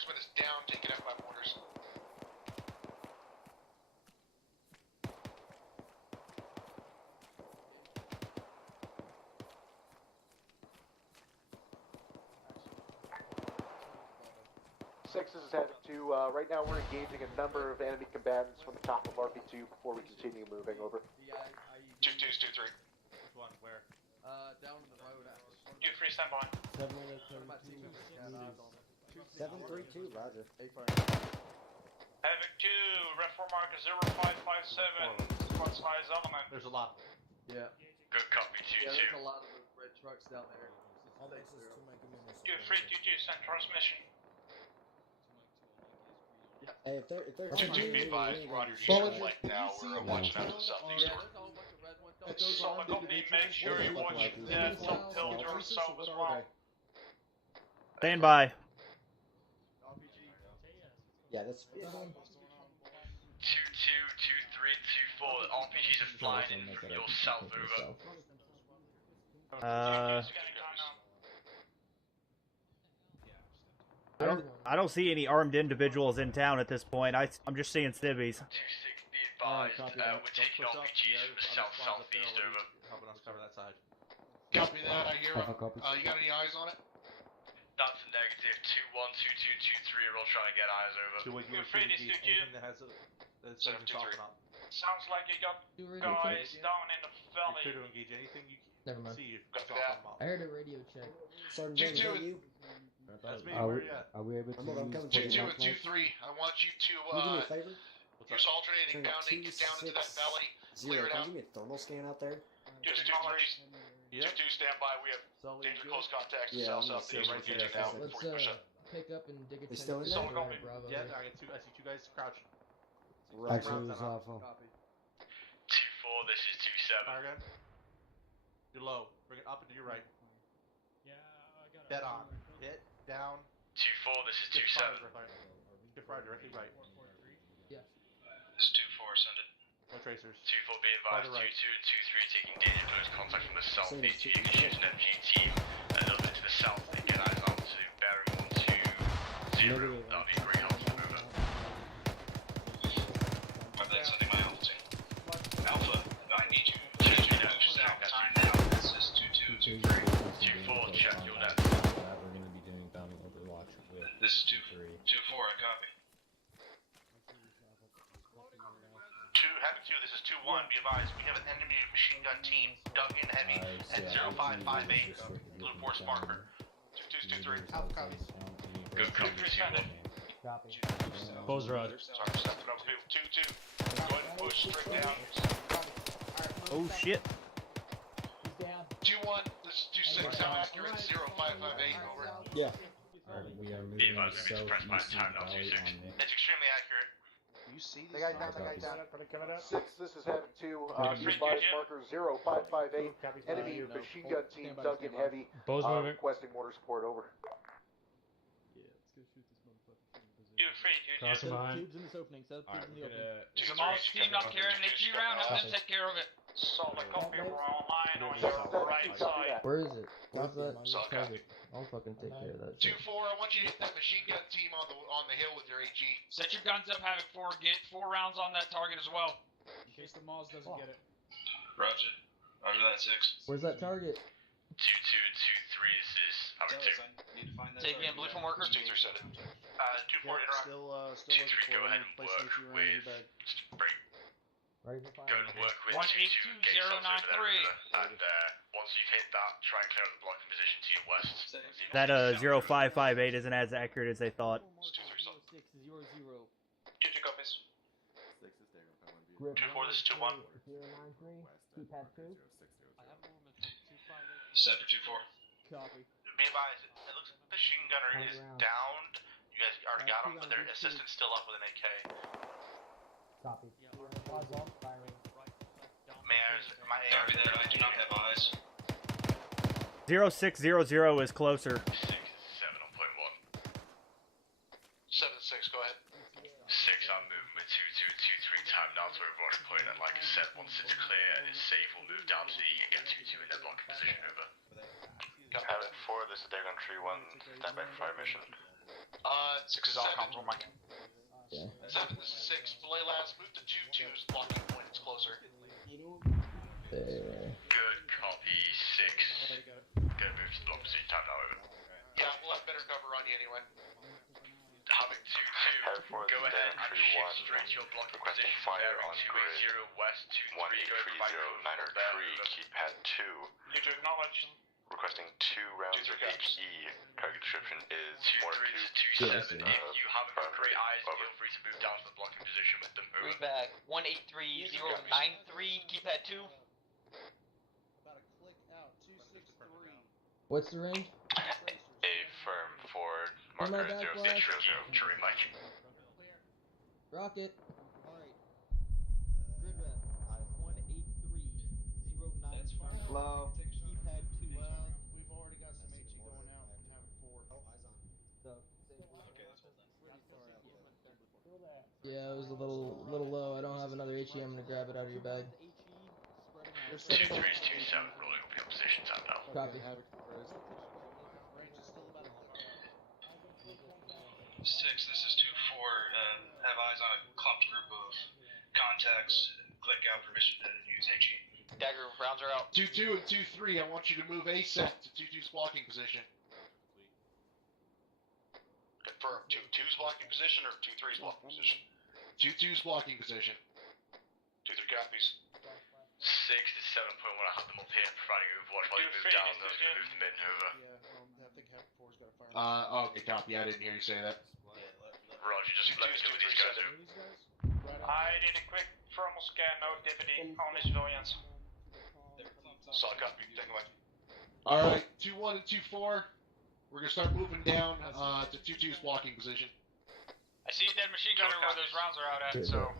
marksman is down, taken out by mortars. Sixes is Havoc 2. Right now we're engaging a number of enemy combatants from the top of RP2 before we continue moving over. 2-2's 2-3. Which one? Where? Down the road after. 2-3, stand by. 732, Roger. Havoc 2, reform marker 0557, squad size element. There's a lot. Yeah. Good copy, 2-2. Yeah, there's a lot of red trucks down there. 2-3, 2-2, send transmission. Hey, if they're 2-2, be advised, we're on your eastern flank now, we're watching out to the southeast. Solid copy, make sure you watch the top hill to the south as well. Stand by. yeah, that's 2-2, 2-3, 2-4, RPGs are flying in from your south over. I don't see any armed individuals in town at this point. I'm just seeing civvies. 2-6, be advised, we're taking RPGs from the south-southeast over. Helping us cover that side. Copy that, I hear him. You got any eyes on it? That's a negative. 2-1, 2-2, 2-3 are all trying to get eyes over. Anything that has that's soften up. Sounds like you got guys down in the Be valley. clear to engage anything you Never mind. see. Copy Soften that. them up. I heard a radio check. Sergeant 2-2 James, is that you? That's me. Are Where we, you at? are we able to I'm coming use to you. 2-2 and 2-3, I want you Can you do me a to favor? use alternating bounding, get down into that valley, clear it Can out. you give me a thermal scan out there? 2-2, Yep. 2-2, stand by, we have danger close contacts to Yeah, I'm south, gonna southeast, sit we're right engaging there. now, Let's 40%. pick up and dig a They trench. still in there? Someone copy. Bravo. Yeah, here. I see you guys crouching. Right. Actually, use alpha. 2-4, this is 2-7. Fire again. You're low. Bring it up and to your right. Yeah, I got it. Dead on. Hit. Down. 2-4, this is Get 2-7. fire. Get fire directly right. This is 2-4, send it. No tracers. 2-4, be advised, 2-2 Right. and 2-3 taking danger close contact from the southeast. Same. You can shoot an MG team a little bit to the south and get eyes out to bearing 120. That'll be great help. Over. I'm then sending my alpha team. Alpha, I need you to push south. Time now. This is 2-2, 2-3. 2-4, check your net. We're going to be doing bounding overwatch with This is 2-4, I copy. 2, Havoc 2, this is 2-1, be advised, we have an enemy machine gun team, dug in heavy, at 0558, blue force marker. 2-2's 2-3. Alpha copies. Good copy, 2-1. Bose Rod. Sorry, stepping over people. 2-2. Go ahead and push straight down. Oh shit. 2-1, this is 2-6, how accurate? 0558, over. Yeah. we are Be moving advised, we need to press my southeast time now, valley 2-6. on Nick. It's extremely accurate. You see They this? got Copies. down. 6, this is Havoc 2. Be advised, marker 0558. Enemy machine gun team dug in heavy. Bose moving. Requesting mortar support, over. 2-3, 2-2. Crossing behind. Tubes in this opening. Set up tubes in the opening. Jamal's team up here in the G round, have them take care of it. Solid copy, we're online on your right side. Where is it? Where's that Solid target? I'll fucking take care of that shit. 2-4, I want you to hit that machine gun team on the hill with your AG. Set your guns up, Havoc 4, get 4 rounds on that target as well. In case the Moz doesn't get it. Roger. Roger that, 6. Where's that target? 2-2 and 2-3 is Havoc 2. Taking in blue from workers. 2-3 set it. 2-4 interact. Still 2-3 go ahead and work with break. Ready for fire. Go and work with 2-2 get yourselves over there. And once you've hit that, try and clear up the blocking position to your west. That 0558 isn't as accurate as they thought. 2-3 solid. 600. 2-2 copies. 2-4 this is 2-1. 093. Keypad 2. Set for 2-4. Copy. Be advised, it looks like the machine gunner is downed. You guys already got him, but their assistant's still up with an AK. Copy. Pause off. Firing. My AR there, I do not have eyes. 0600 is closer. 6 is 7 on point 1. 7-6, go ahead. 6, I'm moving with 2-2, 2-3 time now to overwatch point, and like I said, once it's clear and it's safe, we'll move down to the and get 2-2 in their blocking position, over. Havoc 4, this is Dagon 3-1, stand by for fire mission. 6 is all comms on Mike. Yeah. 7, this is 6. Belay labs, move to 2-2's blocking point, it's closer. There. Good copy, 6. Gonna move to the block position time now, over. Yeah, we'll have better cover on you anyway. Havoc 2-2, go ahead and shift straight to your blocking position. Fire on grid. 0 west, 183093, keypad 2. Need to acknowledge. Requesting 2 rounds of HE. Target description is 2-3, 2-7. If you haven't got great eyes, feel free to move down to the blocking position with them. Over. Read back. 183093, keypad 2. About a click out. 263. What's the range? Affirm forward. Am I Marker back, 0600. True, Mike. Rocket. Alright. Grid rep. 183093. That's fine. Low. Keypad 2. Well, we've already got some HE going out in Havoc 4. So, Okay, that's well done. yeah, it was a little low. I don't have another HE. I'm gonna grab it out of your bag. 2-3 is 2-7, rolling up your position time now. Copy. Range is still about a click out. 6, this is 2-4. Have eyes on a clumped group of contacts. Click out permission to use HE. Dagger, rounds are out. 2-2 and 2-3, I want you to move ASAP to 2-2's blocking position. Confirm, 2-2's blocking position or 2-3's blocking position? 2-2's blocking position. 2-3 copies. 6 to 7.1, I have them up here, providing overwatch while you move down, those can move them in, over. Yeah, I think Havoc 4's got a fire. Okay, copy, I didn't hear you say that. Roger, just let me know what these guys do. I did a quick thermal scan, no activity, only civilians. Solid copy, take away. Alright, 2-1 and 2-4. We're gonna start moving down to 2-2's blocking position. I see a dead machine gunner where those rounds are out at, so...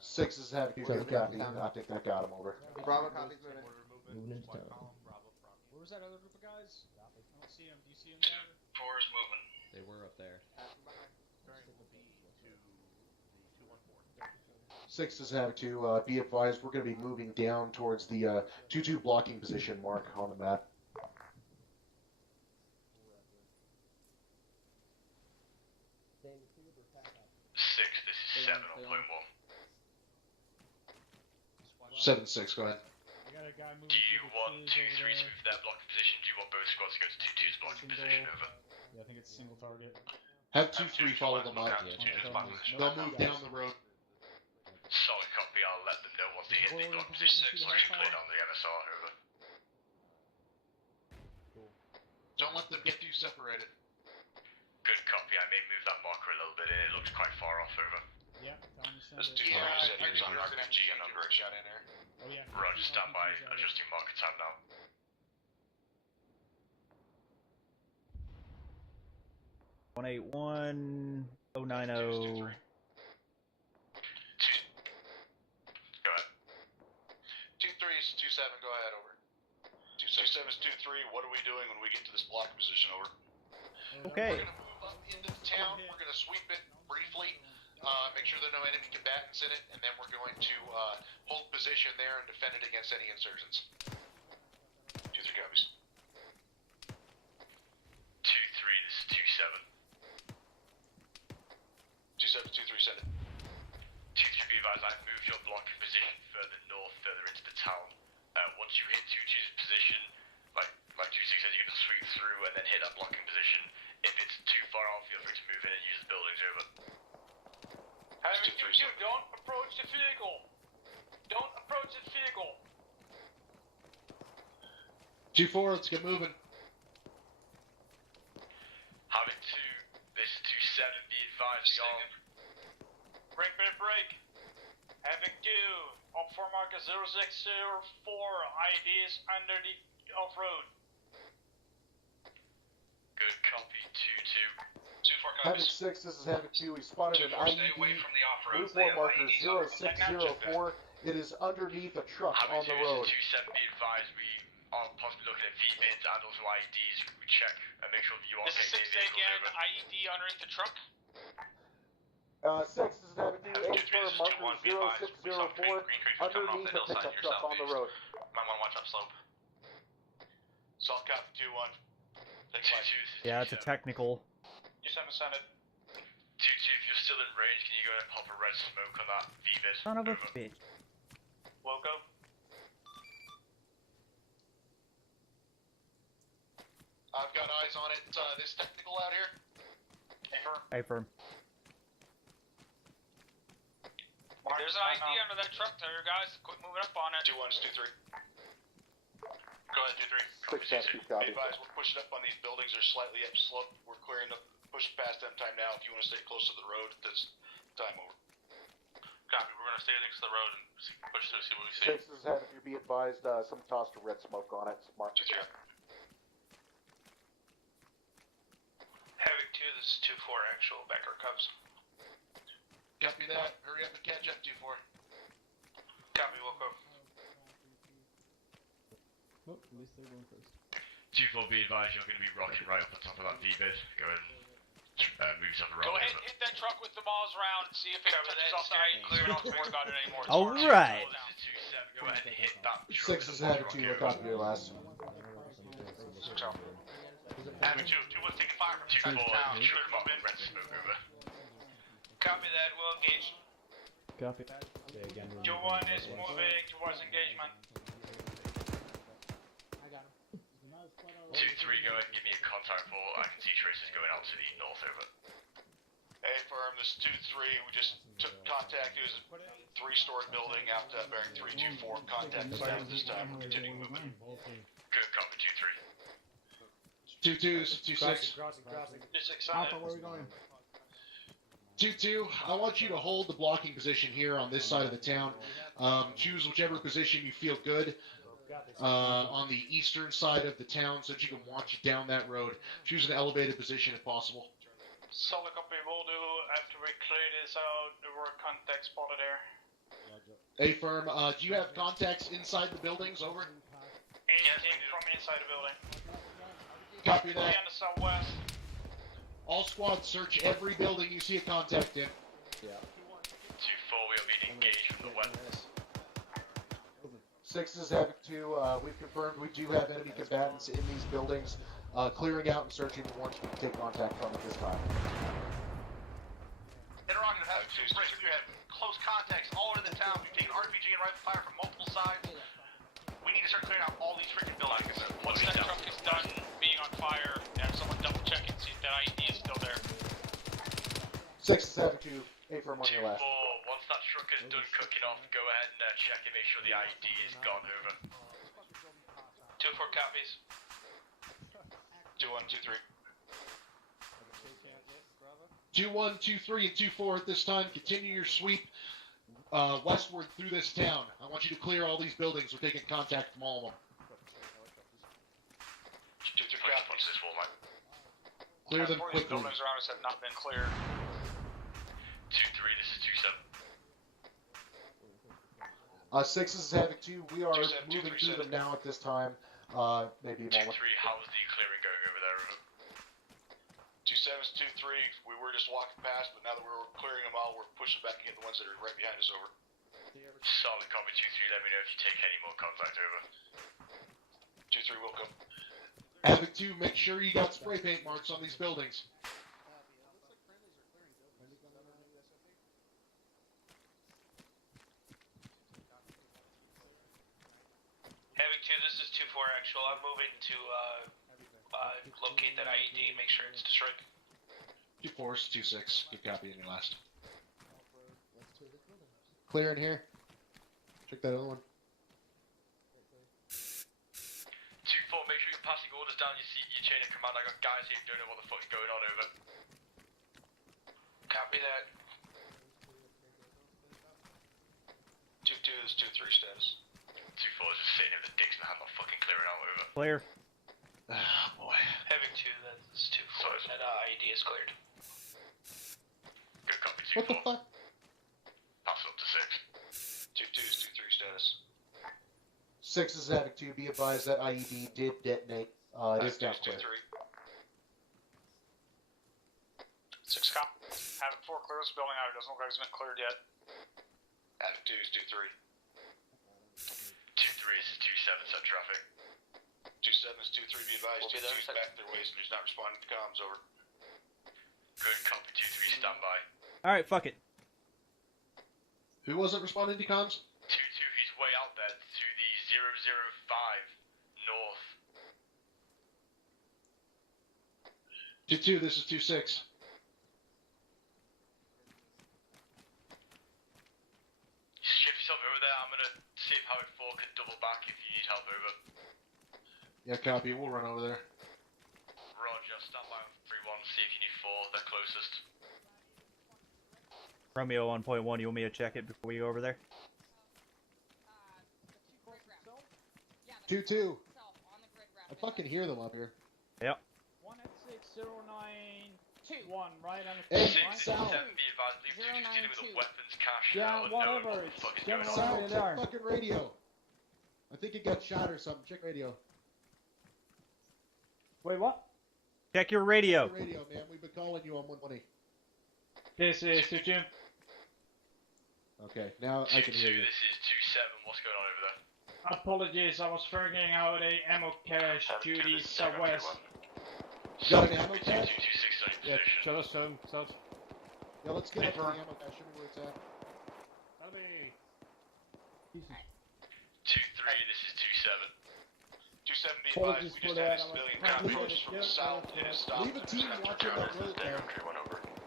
6 is having you good copy. I think I got him over. Bravo copies moving. Moving into town. Where was that other group of guys? I don't see them. Do you see them, Dagger? 4 is moving. They were up there. 6 is having to be advised. We're going to be moving down towards the 2-2 blocking position mark on the map. 6, this is 7 on point 1. 7-6, go ahead. I got a guy moving Do you through the want trees 2-3 over to there. move to that blocking position? Do you want both squads to go to 2-2's blocking position, over? Yeah, I think it's a single target. Have 2-3 follow them up. They'll move down the road. Solid copy, I'll let them know once they hit the blocking position. Looks clear down the MSR, over. Don't let them get too separated. Good copy, I may move that marker a little bit in, it looks quite far off, over. Yeah, time to send There's it. 2 centimeters on RPG and under a shot in there. Oh yeah. Roger, stand by, adjusting marker time now. One 181 090. Go ahead. 2-3 is 2-7, go ahead, over. 2-7 is 2-3, what are we doing when we get to this block position, over? Okay. We're gonna move up into the town, we're gonna sweep it briefly, make sure there are no enemy combatants in it, and then we're going to hold position there and defend it against any insurgents. 2-3 copies. 2-3, this is 2-7. 2-7, 2-3, send it. 2-3, be advised, I've moved your blocking position further north, further into the town. Once you hit 2-2's position, like 2-6 says, you're gonna sweep through and then hit that blocking position. If it's too far out, feel free to move in and use the buildings, over. Having you don't approach the vehicle. Don't approach the vehicle. 2-4, let's get moving. Having 2, this is 2-7, be advised, y'all. Break. Having 2, up for marker 0604, IDs under the off-road. Good copy, 2-2. 2-4 Havoc copies. 6, this is Havoc 2. We spotted an 2-4, stay IED. away from the off-road. Uniform marker 0604. It is underneath a truck on the road. 2-7, be advised, we are possibly looking at V-bins and also IEDs. We check and make sure you are This is 6 again, IED underneath the truck. 6 is Havoc 2. Affirm marker 0604. Underneath a pickup truck on the road. Might want to watch that slope. Salt copy 2-1. Then 2-2, this is Yeah, it's a 2-7. technical. 2-7 send it. 2-2, if you're still in range, can you go and pop a red smoke on that V-bid? Son of a Over. bitch. Will go. I've got eyes on it. This technical out here. Hey, firm. There's an ID under that truck there, guys. Quit moving up on it. 2-1, 2-3. Go ahead, 2-3. 6-2, copy. Be advised, we're pushing up on these buildings. They're slightly up slope. We're clearing up, pushing past them time now. If you want to stay close to the road, that's time over. Copy, we're gonna stay next to the road and push through, see what we see. 6 is heavy 2, be advised, someone tossed a red smoke on it. Mark. 2-3. Havoc 2, this is 2-4 actual, back our cubs. Copy that. Hurry up and catch up, 2-4. Copy, Wilco. Oh, at least they're going first. 2-4, be advised, you're gonna be rocking right up on top of that V-bid. Go ahead and move yourself around. Go ahead and hit that truck with the balls around and see if it touches off side. Clear it off. Don't worry about it anymore. It's All ours. right. This is 2-7, go ahead and hit that truck. 6 is heavy 2, look up your last. Havoc 2, 2-1's taking fire from 2-4, shoot him up in red smoke over. Copy that, we'll engage. Copy. Okay, again, we're 2-1 is moving towards engagement. 2-3, go ahead and give me a contact for, I can see traces going out to the north over. Hey, firm, this is 2-3. We just took contact. It was a 3-story building after that bearing 324. Contact is down this time. We're continuing movement. Good copy, 2-3. 2-2, this is 2-6. 2-6 on it. where are we going? 2-2, I want you to hold the blocking position here on this side of the town. Choose whichever position you feel good on the eastern side of the town so that you can watch down that road. Choose an elevated position if possible. Solid copy. Will do after we clear this out. There were contact spotted there. Hey, firm, do you have contacts inside the buildings? Over. Anything from inside the building. Copy Be that. on the southwest. All squads search every building you see a contact in. Yeah. 2-4, we are being engaged from the west. 6 is heavy 2, we've confirmed we do have enemy combatants in these buildings. Clearing out and searching the ones we can take contact from at this time. Interrogative Havoc 2, you have close contacts all over the town. We've taken RPG and rifle fire from multiple sides. We need to start clearing out all these freaking buildings. Once that truck is done being on fire, have someone double check it, see if that ID is still there. 6 is heavy 2, 8 firm on your 2-4, last. once that truck is done cooking off, go ahead and check and make sure the ID is gone over. 2-4 copies. 2-1, 2-3. 2-1, 2-3, and 2-4 at this time. Continue your sweep westward through this town. I want you to clear all these buildings. We're taking contact from all of them. 2-3, punch this wall, mate. Clear them Unfortunately, quickly. buildings around us have not been cleared. 2-3, this is 2-7. 6 is heavy 2, we are 2-7, moving 2-3, through them 7. now at this time. Maybe a 2-3, moment. how's the clearing going over there? Over? 2-7's 2-3. We were just walking past, but now that we're clearing them all, we're pushing back again the ones that are right behind us over. Solid copy, 2-3, let me know if you take any more contact over. 2-3 will come. Havoc 2, make sure you got spray paint marks on these buildings. Havoc 2, this is 2-4 actual. I'm moving to locate that IED and make sure it's destroyed. 2-4 is 2-6. Good copy in your last. Clear in here. Check that other one. 2-4, make sure you're passing orders down your chain of command. I got guys here who don't know what the fuck is going on over. Copy that. 2-2 is 2-3 status. 2-4 is just sitting in the dicks and I'm not fucking clearing out over. Clear. Ah, boy. Havoc 2, that's 2-4. That IED is cleared. Good copy, 2-4. What the fuck? Pass it up to 6. 2-2 is 2-3 status. 6 is Havoc 2, be advised that IED did detonate. It is now clear. 2-3. 6 cop. Havoc 4 clear this building out. It doesn't look like it's been cleared yet. Havoc 2 is 2-3. 2-3, this is 2-7, set traffic. 2-7 is 2-3, be advised. 2-2's back their ways and he's not responding to comms, over. Good copy, 2-3, stand by. Alright, fuck it. Who wasn't responding to comms? 2-2, he's way out there to the 005 north. 2-2, this is 2-6. Shift yourself over there. I'm gonna see if Havoc 4 can double back if you need help over. Yeah, copy. We'll run over there. Roger, stand by on 3-1, see if you need 4, they're closest. Romeo 1.1, you want me to check it before we go over there? 2-2. I fucking hear them up here. Yep. 1 at 60921, right on the Hey, right? Sal. Be advised, leave 2 continue with the weapons cache. Yeah, and know whatever, what the fuck is it's going on. Sal, there. check fucking radio. I think it got shot or something. Check radio. Wait, what? Check your radio. Check radio, man. We've been calling you on 120. This is 2-2. Okay, now I can 2-2, hear you. this is 2-7, what's going on over there? Apologies, I was figuring out a ammo cache to the southwest. Got an ammo cache? 2-2-6 on your Yeah, position. show us some, south. Yeah, let's get up to the ammo cache. Show me where it's at. 2-3, this is 2-7. 2-7, be Apologies advised, we for just had that. a civilian I was- convoy from the south and stopped. Leave a team watching that road there.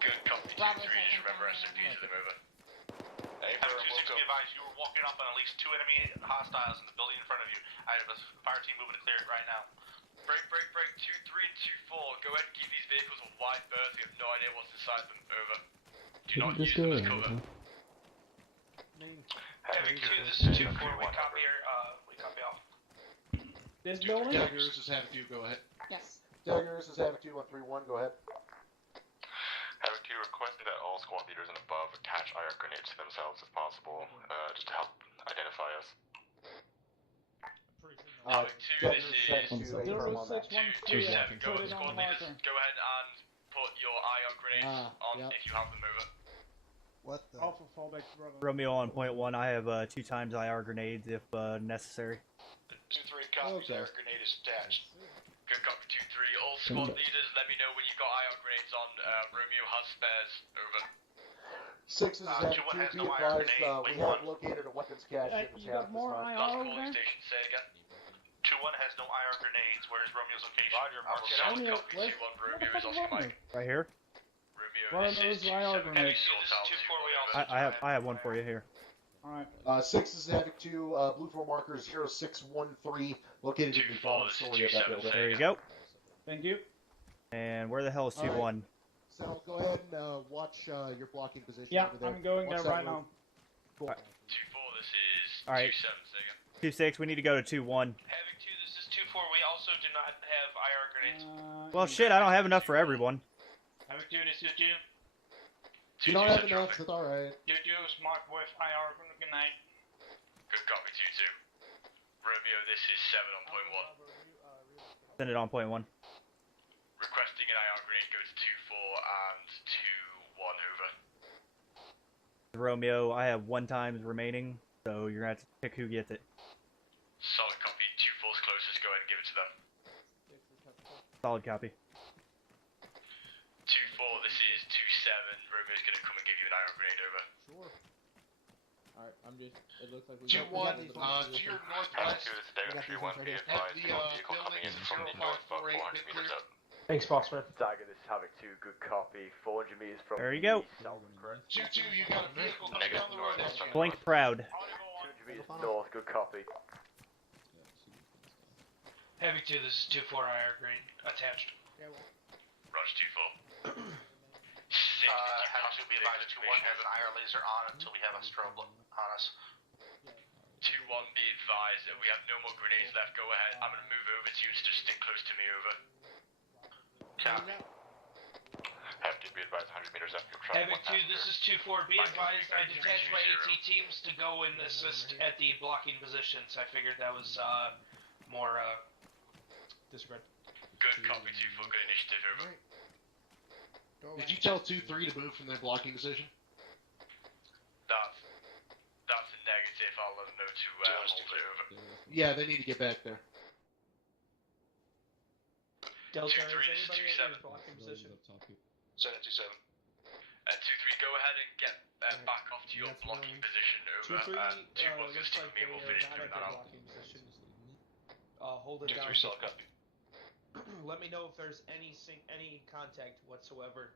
Good copy, 2-3, just remember SFP to them over. Hey, 2-6, be advised, you were walking up on at least 2 enemy hostiles in the building in front of you. I have a fire team moving to clear it right now. Break, 2-3 and 2-4, go ahead and give these vehicles a wide berth, we have no idea what's inside them, over. Do not use them as cover. Havoc 2, this is 2-4, we copy off. This building? Daggers is having to go ahead. Yes. Daggers is having 2 on 3-1. Go ahead. Havoc 2, requesting that all squad leaders and above attach IR grenades to themselves if possible, just to help identify us. Havoc 2, this is 2-7, go squad leaders, go ahead and put your IR grenades on if you have them over. What the? Alpha fallback, brother. Romeo on point 1, I have 2 times IR grenades if necessary. 2-3 copies, IR grenade is attached. Good copy, 2-3. All squad leaders, let me know when you've got IR grenades on. Romeo has spares. Over. 6 is having 2. Be advised, we have located a weapons cache in the You got town. more Last IR over calling there? station, say again. 2-1 has no IR grenades. Where is Romeo's location? Roger, mark it out. Romeo, Copy, where's- 2-1. where the Romeo fuck is is Oscar Romeo? Mike. Right here. Romeo, What are this those is IR 2-7. grenades? Sort out 2-4, we 2-1 also- over. I have one for you here. Alright. 6 is having 2 blue floor markers 0613 located in the bottom story of that building. There you go. Thank you. And where the hell is 2-1? So go ahead and watch your blocking position Yeah, over there. I'm going Watch there that right road. now. Cool. 2-4, this is All right. 2-7, say again. 2-6, we need to go to 2-1. Havoc 2, this is 2-4. We also do not have IR grenades. Well, shit, I don't have enough for everyone. Havoc 2, this is 2. You don't have enough, that's alright. 2-2 is marked with IR grenade. Good copy, 2-2. Romeo, this is 7 on point 1. Send it on point 1. Requesting an IR grenade, go to 2-4 and 2-1 over. Romeo, I have 1 times remaining, so you're gonna have to pick who gets it. Solid copy, 2-4's closest, go ahead and give it to them. Solid copy. 2-4, this is 2-7. Romeo's gonna come and give you an IR grenade over. Sure. Alright, I'm just. It looks like we 2-1, these to ones. your Havoc northwest. 2, this is Dagon 3-1, be advised, you have a vehicle coming in from the north about 400 meters up. Thanks, Foxman. Dagger, this is Havoc 2. Good copy. 400 meters from There you go. the south, correct? 2-2, you got a vehicle coming down the road. at you. Blink proud. 200 meters north. Good copy. Havoc 2, this is 2-4 IR grenade attached. Roger, 2-4. Havoc 2, be advised, 2-1 has an IR laser on until we have a strobe on us. 2-1, be advised that we have no more grenades left, go ahead. I'm gonna move over to you, so just stick close to me, over. Copy. Have to be advised 100 meters after your truck. Havoc 2, this is 2-4. Be advised, I detached my AT teams to go and assist at the blocking positions. I figured that was more Disregard. Good copy, 2-4, good initiative, over. Did you tell 2-3 to move from their blocking position? That's a negative, I'll let them know to hold it over. Yeah, they need to get back there. Delta, 2-3, is this is anybody 2-7. in blocking position? Zone at 2-7. 2-3, go ahead and get back off to your blocking position. Over. 2-3, 2-1's gonna stick with me and we'll finish doing that out. blocking position. Hold it down. 2-3, solid copy. Let me know if there's any contact whatsoever.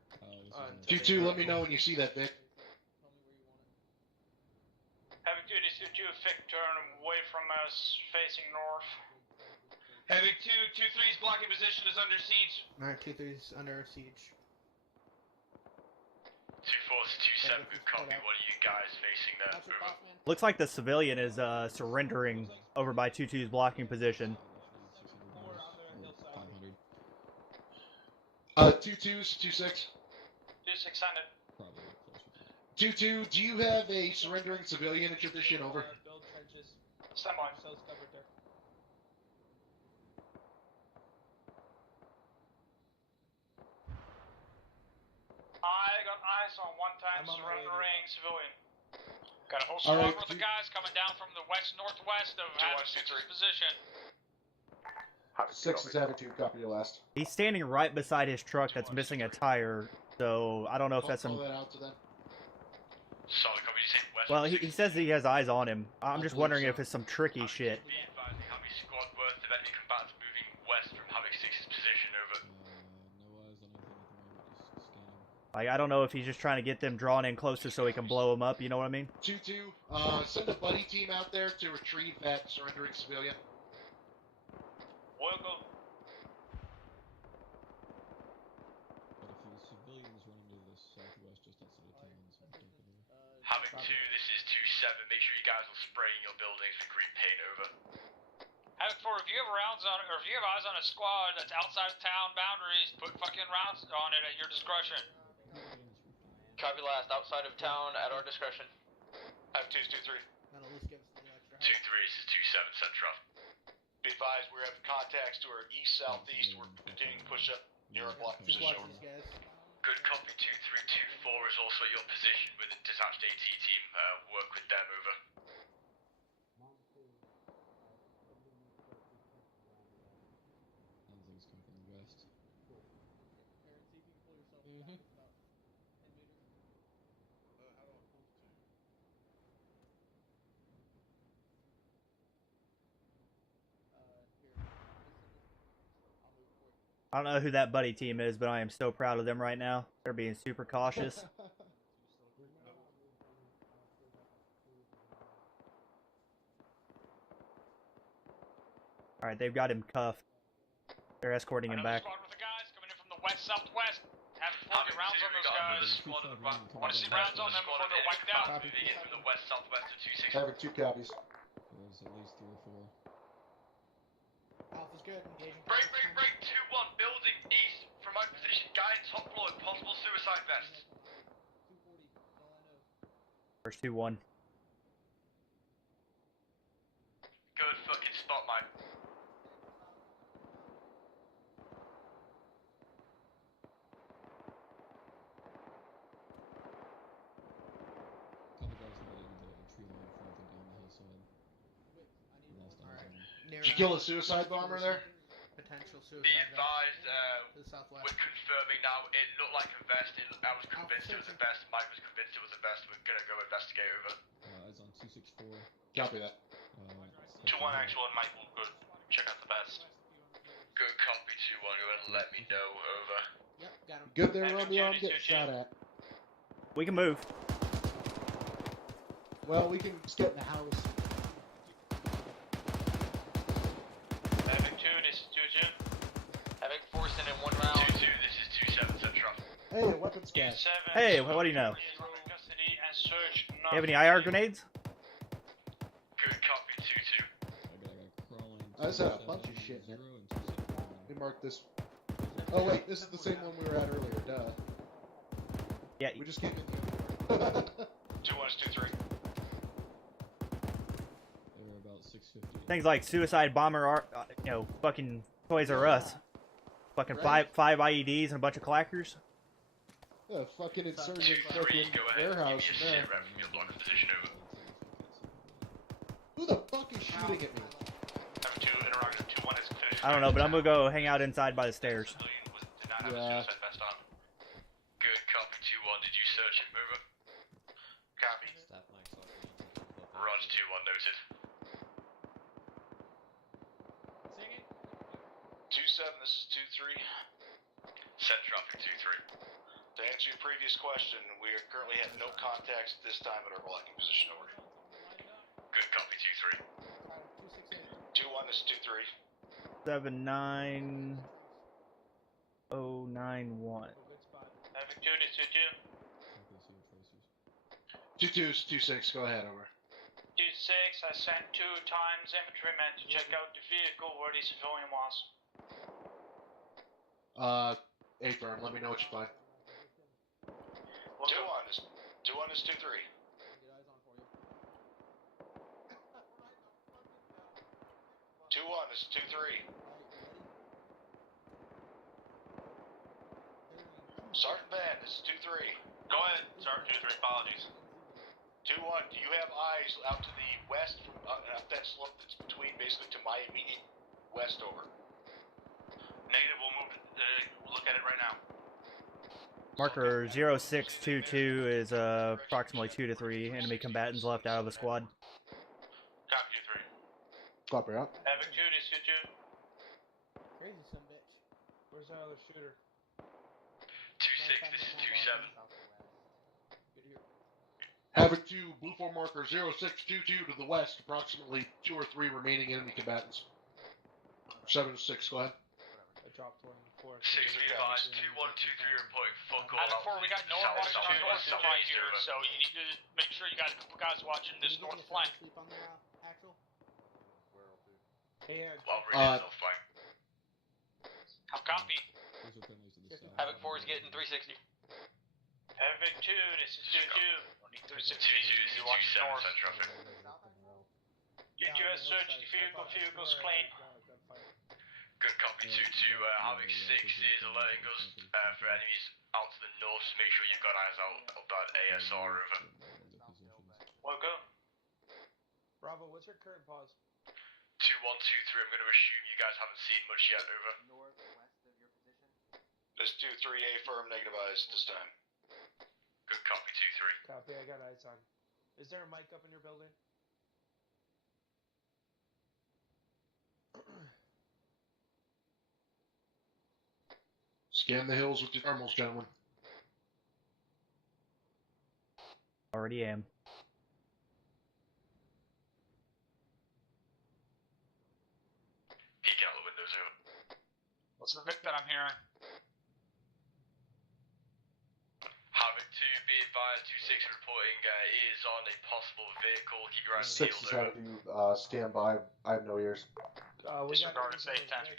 2-2, let me know when you see that, Vic. Havoc 2, this is 2, Vic, turn away from us, facing north. Havoc 2, 2-3's blocking position is under siege. Alright, 2-3's under siege. 2-4 to 2-7, good copy. What are you guys facing there? Over. Looks like the civilian is surrendering over by 2-2's blocking position. 2-2's 2-6. 2-600. 2-2, do you have a surrendering civilian at your position? Over. Build trenches. Stand by. Cells covered there. I got eyes on one-time I'm on my way surrendering civilian. Got a whole All squad right, worth of guys coming down from the west-northwest of Havoc 6's position. 6 is Havoc 2, copy your last. He's standing right beside his truck that's missing a tire, so I don't know if that's I'll some... call that out to them. Solid copy. You say west. Well, he says that he has eyes on him. I'm just believe wondering so. if it's some tricky shit. Be advised, how many squad worth of enemy combatants moving west from Havoc 6's position? Over. Like, I don't know if he's just trying to get them drawn in closer so he can blow them up, you know what I mean? 2-2, send a buddy team out there to retrieve that surrendering civilian. We'll go. Havoc 2, this is 2-7. Make sure you guys will spray in your buildings with green paint. Over. Havoc 4, if you have rounds on, or if you have eyes on a squad that's outside of town boundaries, put fucking rounds on it at your discretion. Copy last, outside of town at our discretion. Havoc 2 is 2-3. 2-3, this is 2-7, Central. Be advised, we're having contacts to our east-southeast. We're continuing to push up near our block position. Good copy. 2-3-2-4 is also your position with a detached AT team. Work with them. Over. I don't know who that buddy team is, but I am so proud of them right now. They're being super cautious. Alright, they've got him cuffed. They're escorting him back. Squad with the guys coming in from the west-southwest. Having 40 rounds on those guys. Want to see rounds on them before they're wiped out. Moving in from the west-southwest of 2-6. Havoc 2 copies. There's at least 3 or 4. Alpha's good. Engaging. Break. 2-1. Building east from my position. Guy in top floor. Possible suicide vest. First 2-1. Good fucking spot, mate. Did you kill a suicide bomber there? Potential suicide. Be advised, to the southwest. we're confirming now. It looked like a vest. I was convinced it was a vest. Mike was convinced it was a vest. We're gonna go investigate. Over. Eyes on 264. Copy that. 2-1 actual and Mike will go check out the vest. Good copy. 2-1. Go ahead and let me know. Over. Yep, got him. Good there, Romeo. I'm getting shot at. We can move. Well, we can just get in the house. Havoc 2, this is 2-2. Havoc 4 sent in 1 round. 2-2. This is 2-7, Central. Hey, a weapons cache. 7. Hey, what do you know? Custody and search. You have any IR grenades? Good copy. 2-2. I just had a bunch of shit in it. Let me mark this. Oh wait, this is the same one we were at earlier. Duh. Yeah. We just came in the other one. 2-1 is 2-3. They were about 650. Things like suicide bomber, you know, fucking Toys R Us. Fucking five IEDs and a bunch of clackers. Yeah, fucking insurgent 2-3. fucking Go ahead. warehouse Give in me a there. sit rep from your block position. Over. Who the fuck is shooting at me? Havoc 2 interrogative 2-1 is finished. I don't know, but I'm gonna go hang out inside by the stairs. Yeah. Good copy 2-1. Did you search it? Over. Copy. Roger 2-1 noted. 2-7, this is 2-3. Send traffic 2-3. To answer your previous question, we currently have no contacts at this time at our blocking position. Over. Good copy 2-3. 2-1, this is 2-3. 79091. Havoc 2 to 2-2. 2-2 is 2-6. Go ahead, over. 2-6, I sent 2 times infantrymen to check out the vehicle where the civilian was. A-firm, let me know what you find. 2-1 is 2-3. 2-1, this is 2-3. Sergeant Van, this is 2-3. Go ahead, Sergeant 2-3. Apologies. 2-1, do you have eyes out to the west from up that slope that's between basically to my immediate west? Over. Negative, we'll move. We'll look at it right now. Marker 0622 is approximately 2 to 3 enemy combatants left out of the squad. Copy 2-3. Copy out. Havoc 2 to 2-2. Crazy son bitch. Where's that other shooter? 2-6, this is 2-7. Havoc 2, blue form marker 0622 to the west, approximately 2 or 3 remaining enemy combatants. 7 to 6, go ahead. I dropped 24. 6-3 advised, 2-1, 2-3 reporting fuck all Havoc 4, we got no one watching our north side here, over. so you need to make sure you got a couple guys watching this north flank. Sleep on there, Axel? Hey, Well, really, no flank. I'll copy. Havoc 4 is getting 360. Havoc 2, this is 2-2. Only 360. 2-2, You watch 2-7, north. send traffic. You has searched the vehicle, vehicle's clean. Good copy 2-2. Havoc 6 is alerting us for enemies out to the north, so make sure you've got eyes out of that ASR over. Welcome. Bravo, what's your current pause? 2-1, 2-3, I'm going to assume you guys haven't seen much yet, over. This 2-3A firm, negative eyes this time. Good copy 2-3. Copy, I got eyes on. Is there a mic up in your building? Scan the hills with your thermals, gentlemen. Already am. Peek out the windows, over. What's the Vic that I'm hearing? Havoc 2, be advised, 2-6 reporting is on a possible vehicle. Keep your eyes 6 peeled, is over. having to stand by. I have no ears. Disregard is 8-10.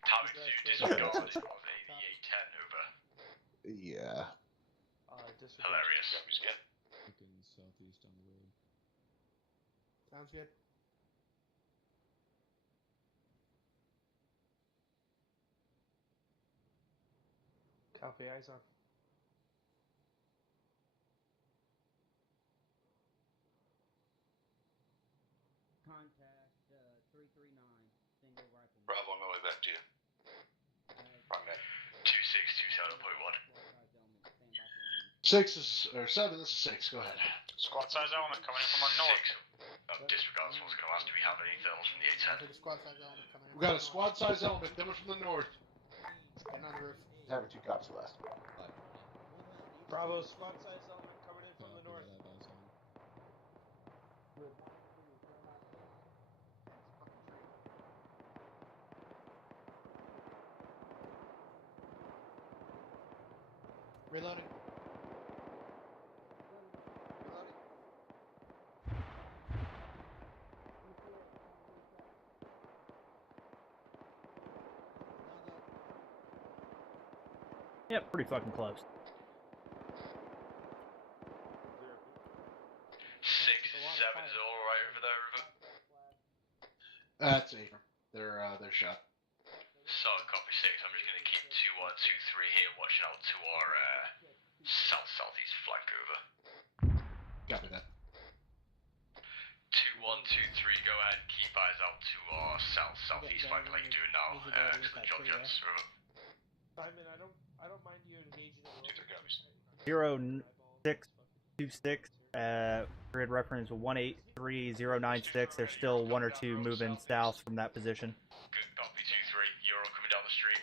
Havoc 2, disregard on the A10, over. Yeah. Hilarious. Looking southeast on the road. Sounds good. Copy, eyes on. Contact 339, single rifle. Bravo, on my way back to you. Wrong guy. 2-6, 2-7.1. 6 is, or 7, this is 6, go ahead. Squad size element coming in from our north. Disregard, someone's going to ask, do we have any thermals from the A10? We got a squad size element coming from the north. Getting on the roof. Havoc 2 cops last. Bravo, squad size element coming in from the north. Reloading. Yep, pretty fucking close. 6, 7 is all right over there, over. That's 8. They're shot. Solid copy 6. I'm just going to keep 2-1, 2-3 here, watching out to our southeast flank, over. Copy that. 2-1-2-3, go ahead and keep eyes out to our south-southeast flank like you're doing now. Excellent job, gents. Simon, I don't mind you engaging in 2-3 copies. 0626, grid reference 183096. There's still one or two moving south from that position. Good copy, 2-3. You're all coming down the street.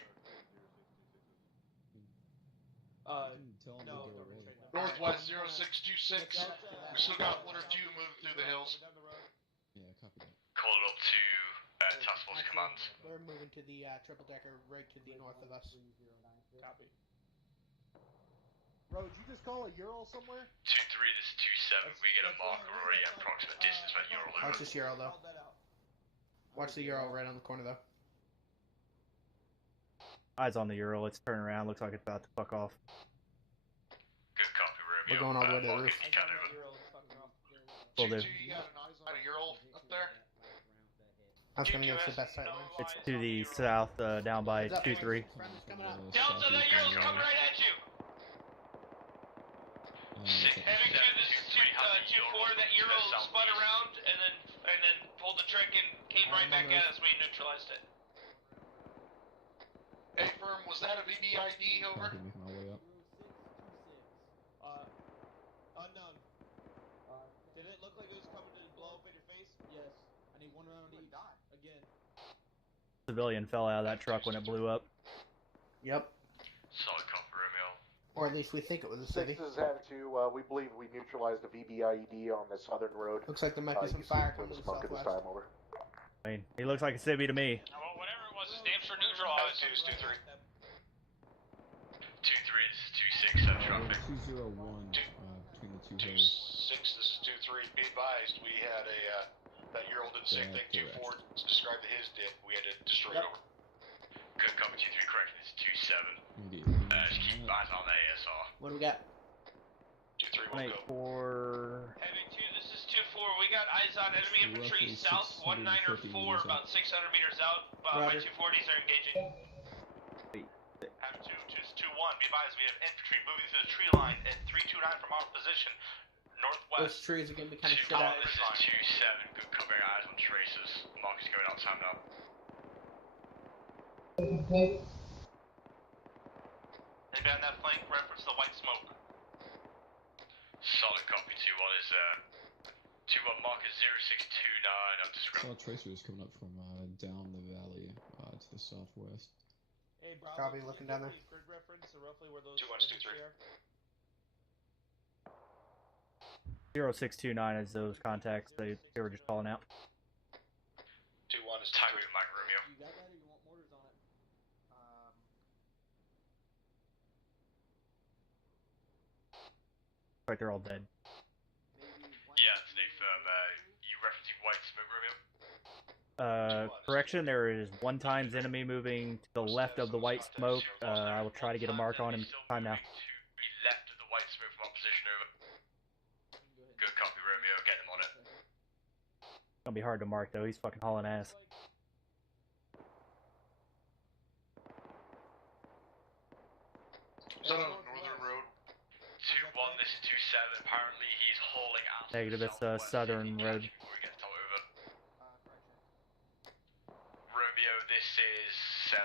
No. Northwest 0626. We still got one or two moving through the hills. Yeah, copy that. Call it up to Task Force Command. We're moving to the triple decker right to the north of us. Copy. Roe, did you just call a Ural somewhere? 2-3, this is 2-7. We get a marker already at approximate distance when you're all Oh, over. it's just Euro though. Watch the Euro right on the corner though. Eyes on the Ural. It's turning around. Looks like it's about to fuck off. Good copy, Romeo. We're going all the way to the Mark roof. if you can over. Will do. 2-2, you got an eyes on a Ural up there? I was gonna go for the best sight line. It's to the south, down by 2-3. Delta, that Euro's coming right at you! Having to this is 2-4, that Euro spun around and then pulled the trick and came right back at us when we neutralized it. Hey, firm, was that a VBID over? Copy, making my way up. Unknown. Did it look like it was coming to blow up in your face? Yes. I need one round each. Again. Civilian fell out of that truck when it blew up. Yep. Solid copy, Romeo. Or at least we think it was a city. Six is having to, we believe we neutralized the VBIED on the southern road. Looks like there might be You some can fire see coming to the smoke at this southwest. time, over. I mean, he looks like a civvy to me. Well, whatever it was, it's damn sure neutralized. 2-3. 2-3, this is 2-6, traffic. 201 between the two hills. 2-6, this is 2-3. Be advised, we had that Ural did the same thing. 2-4 described that his did. We had to destroy it over. Good copy, 2-3, correct, this is 2-7. Immediately. Just keep eyes on the ASR. What do we got? 2-3, we'll go. 4. Having 2, this is 2-4. We got eyes on enemy infantry south 1904, about 600 meters out. My 240s are engaging. Having 2, just 2-1. Be advised, we have infantry moving through the tree line at 329 from our position. Those Northwest. trees are gonna be kind of 2-1, shit out. this is 2-7. Good covering eyes on traces. Mark is going out time now. Anybody on that flank reference the white smoke? Solid copy, 2-1 is 2-1 marker 0629. I'm just Saw tracers coming up from down the valley to the southwest. Hey, Bravo, Copy, looking down there. Grid reference or roughly where those 2-1, 2-3. are? 0629 is those contacts. They were just calling out. 2-1 is time with Mike Romeo. You got that or you want mortars on it? Looks like they're all dead. Yeah, it's Nate firm. You referencing white smoke, Romeo? Correction, there is 1 times enemy moving to the left of the white smoke. I will try to get a mark on him. Time now. To be left of the white smoke from our position, over. Good copy, Romeo. Get them on it. Gonna be hard to mark though. He's fucking hauling ass. Northern Road. 2-1, this is 2-7. Apparently he's hauling ass. Negative, it's southwest. southern road. Before we get to over. Romeo, this is 7.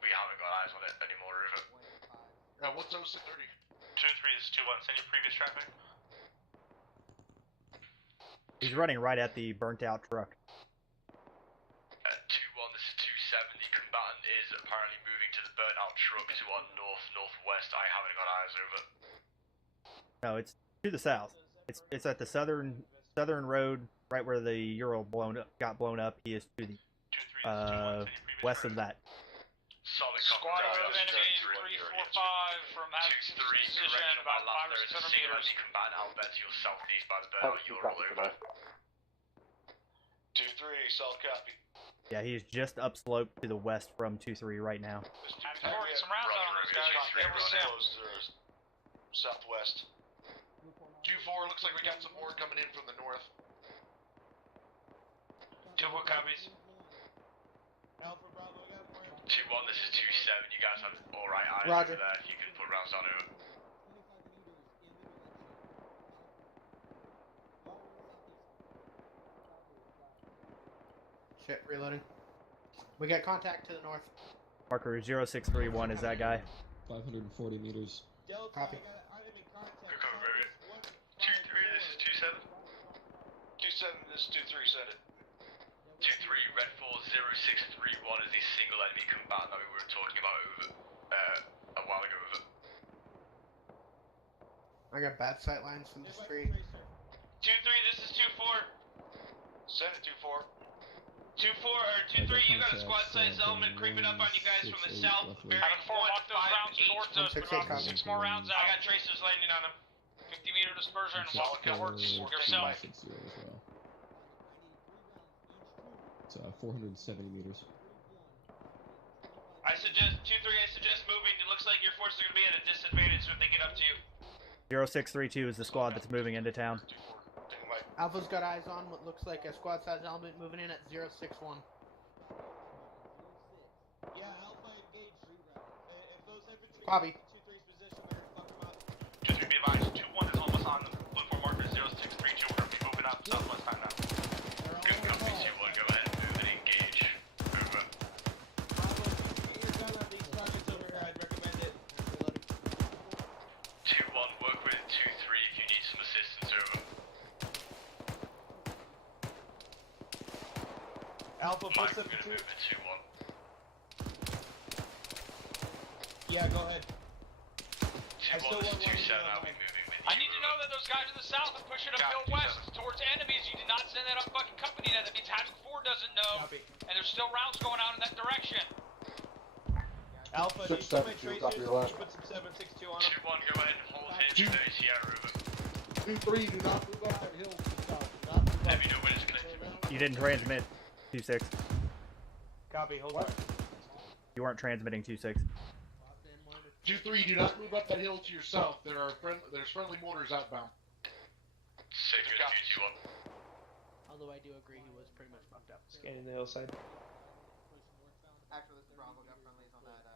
We haven't got eyes on it anymore, over. What's 0630? 2-3, this is 2-1. Send your previous traffic. He's running right at the burnt out truck. 2-1, this is 2-7. The combatant is apparently moving to the burnt out truck to our northwest. I haven't got eyes over. No, it's to the south. It's at the southern road, right where the Ural got blown up. He is to the west of that. Solid Squad of enemy 345 from Havoc's position about 5 or 600 meters. The combatant Albert to your southeast by the burnt out Ural, over. 2-3, solid copy. Yeah, he's just upslope to the west from 2-3 right now. Having 40 some rounds on those guys. You ever see them? Southwest. 2-4, looks like we got some more coming in from the north. 2-4 copies. 2-1, this is 2-7. You guys have alright eyes Roger. over there if you can put rounds on over. Shit, reloading. We got contact to the north. Marker 0631 is that guy. 540 meters. Copy. Cover, Romeo. 2-3, this is 2-7. 2-7, this is 2-3, send it. 2-3, Red 40631 is the single enemy combatant that we were talking about over, a while ago. Over. I got bad sight lines from the street. 2-3, this is 2-4. Send it 2-4. 2-4 or 2-3, you got a squad size element creeping up on you guys from the south. Bearing 4, walk those rounds towards us. Put about 6 more rounds out. I got tracers landing on them. 50 meter dispersion, walk towards yourself. It's 470 meters. I suggest 2-3. I suggest moving. It looks like your forces are going to be at a disadvantage when they get up to you. 0632 is the squad that's moving into town. Alpha's got eyes on what looks like a squad size element moving in at 061. Yeah, Alpha engaged. If those infantry Copy. 2-3's position, they're gonna fuck them up. 2-3, be advised. 2-1 is almost on them. Look for marker 0632. We're going to be moving up southwest time now. Good copy, 2-1. Go ahead and move and engage. Over. Bravo, get your gun on these targets over here. I'd recommend it. 2-1, work with 2-3 if you need some assistance. Over. Alpha, Mike, push we're up going to to move at 2-1. Yeah, go ahead. 2-1, this is 2-7. I'll be moving with you. I need to know that those guys to the south are pushing uphill west towards enemies. You did not send that up fucking company net. That means Havoc 4 doesn't know. Copy. And there's still rounds going on in that direction. Alpha, need some tracers. Put some 762 on them. 2-1, go ahead and hold him. 30 Sierra, over. 2-3, do not move up that hill to the south. Do not move up. Let me know when it's connected. You didn't transmit 26. Copy, hold on. You weren't transmitting 26. 2-3, do not move up that hill to your south. There's friendly mortars outbound. Safe to 2-1. Although I do agree he was pretty much fucked up. Scanning the hillside. Actually, this is Bravo, got friendlies on that,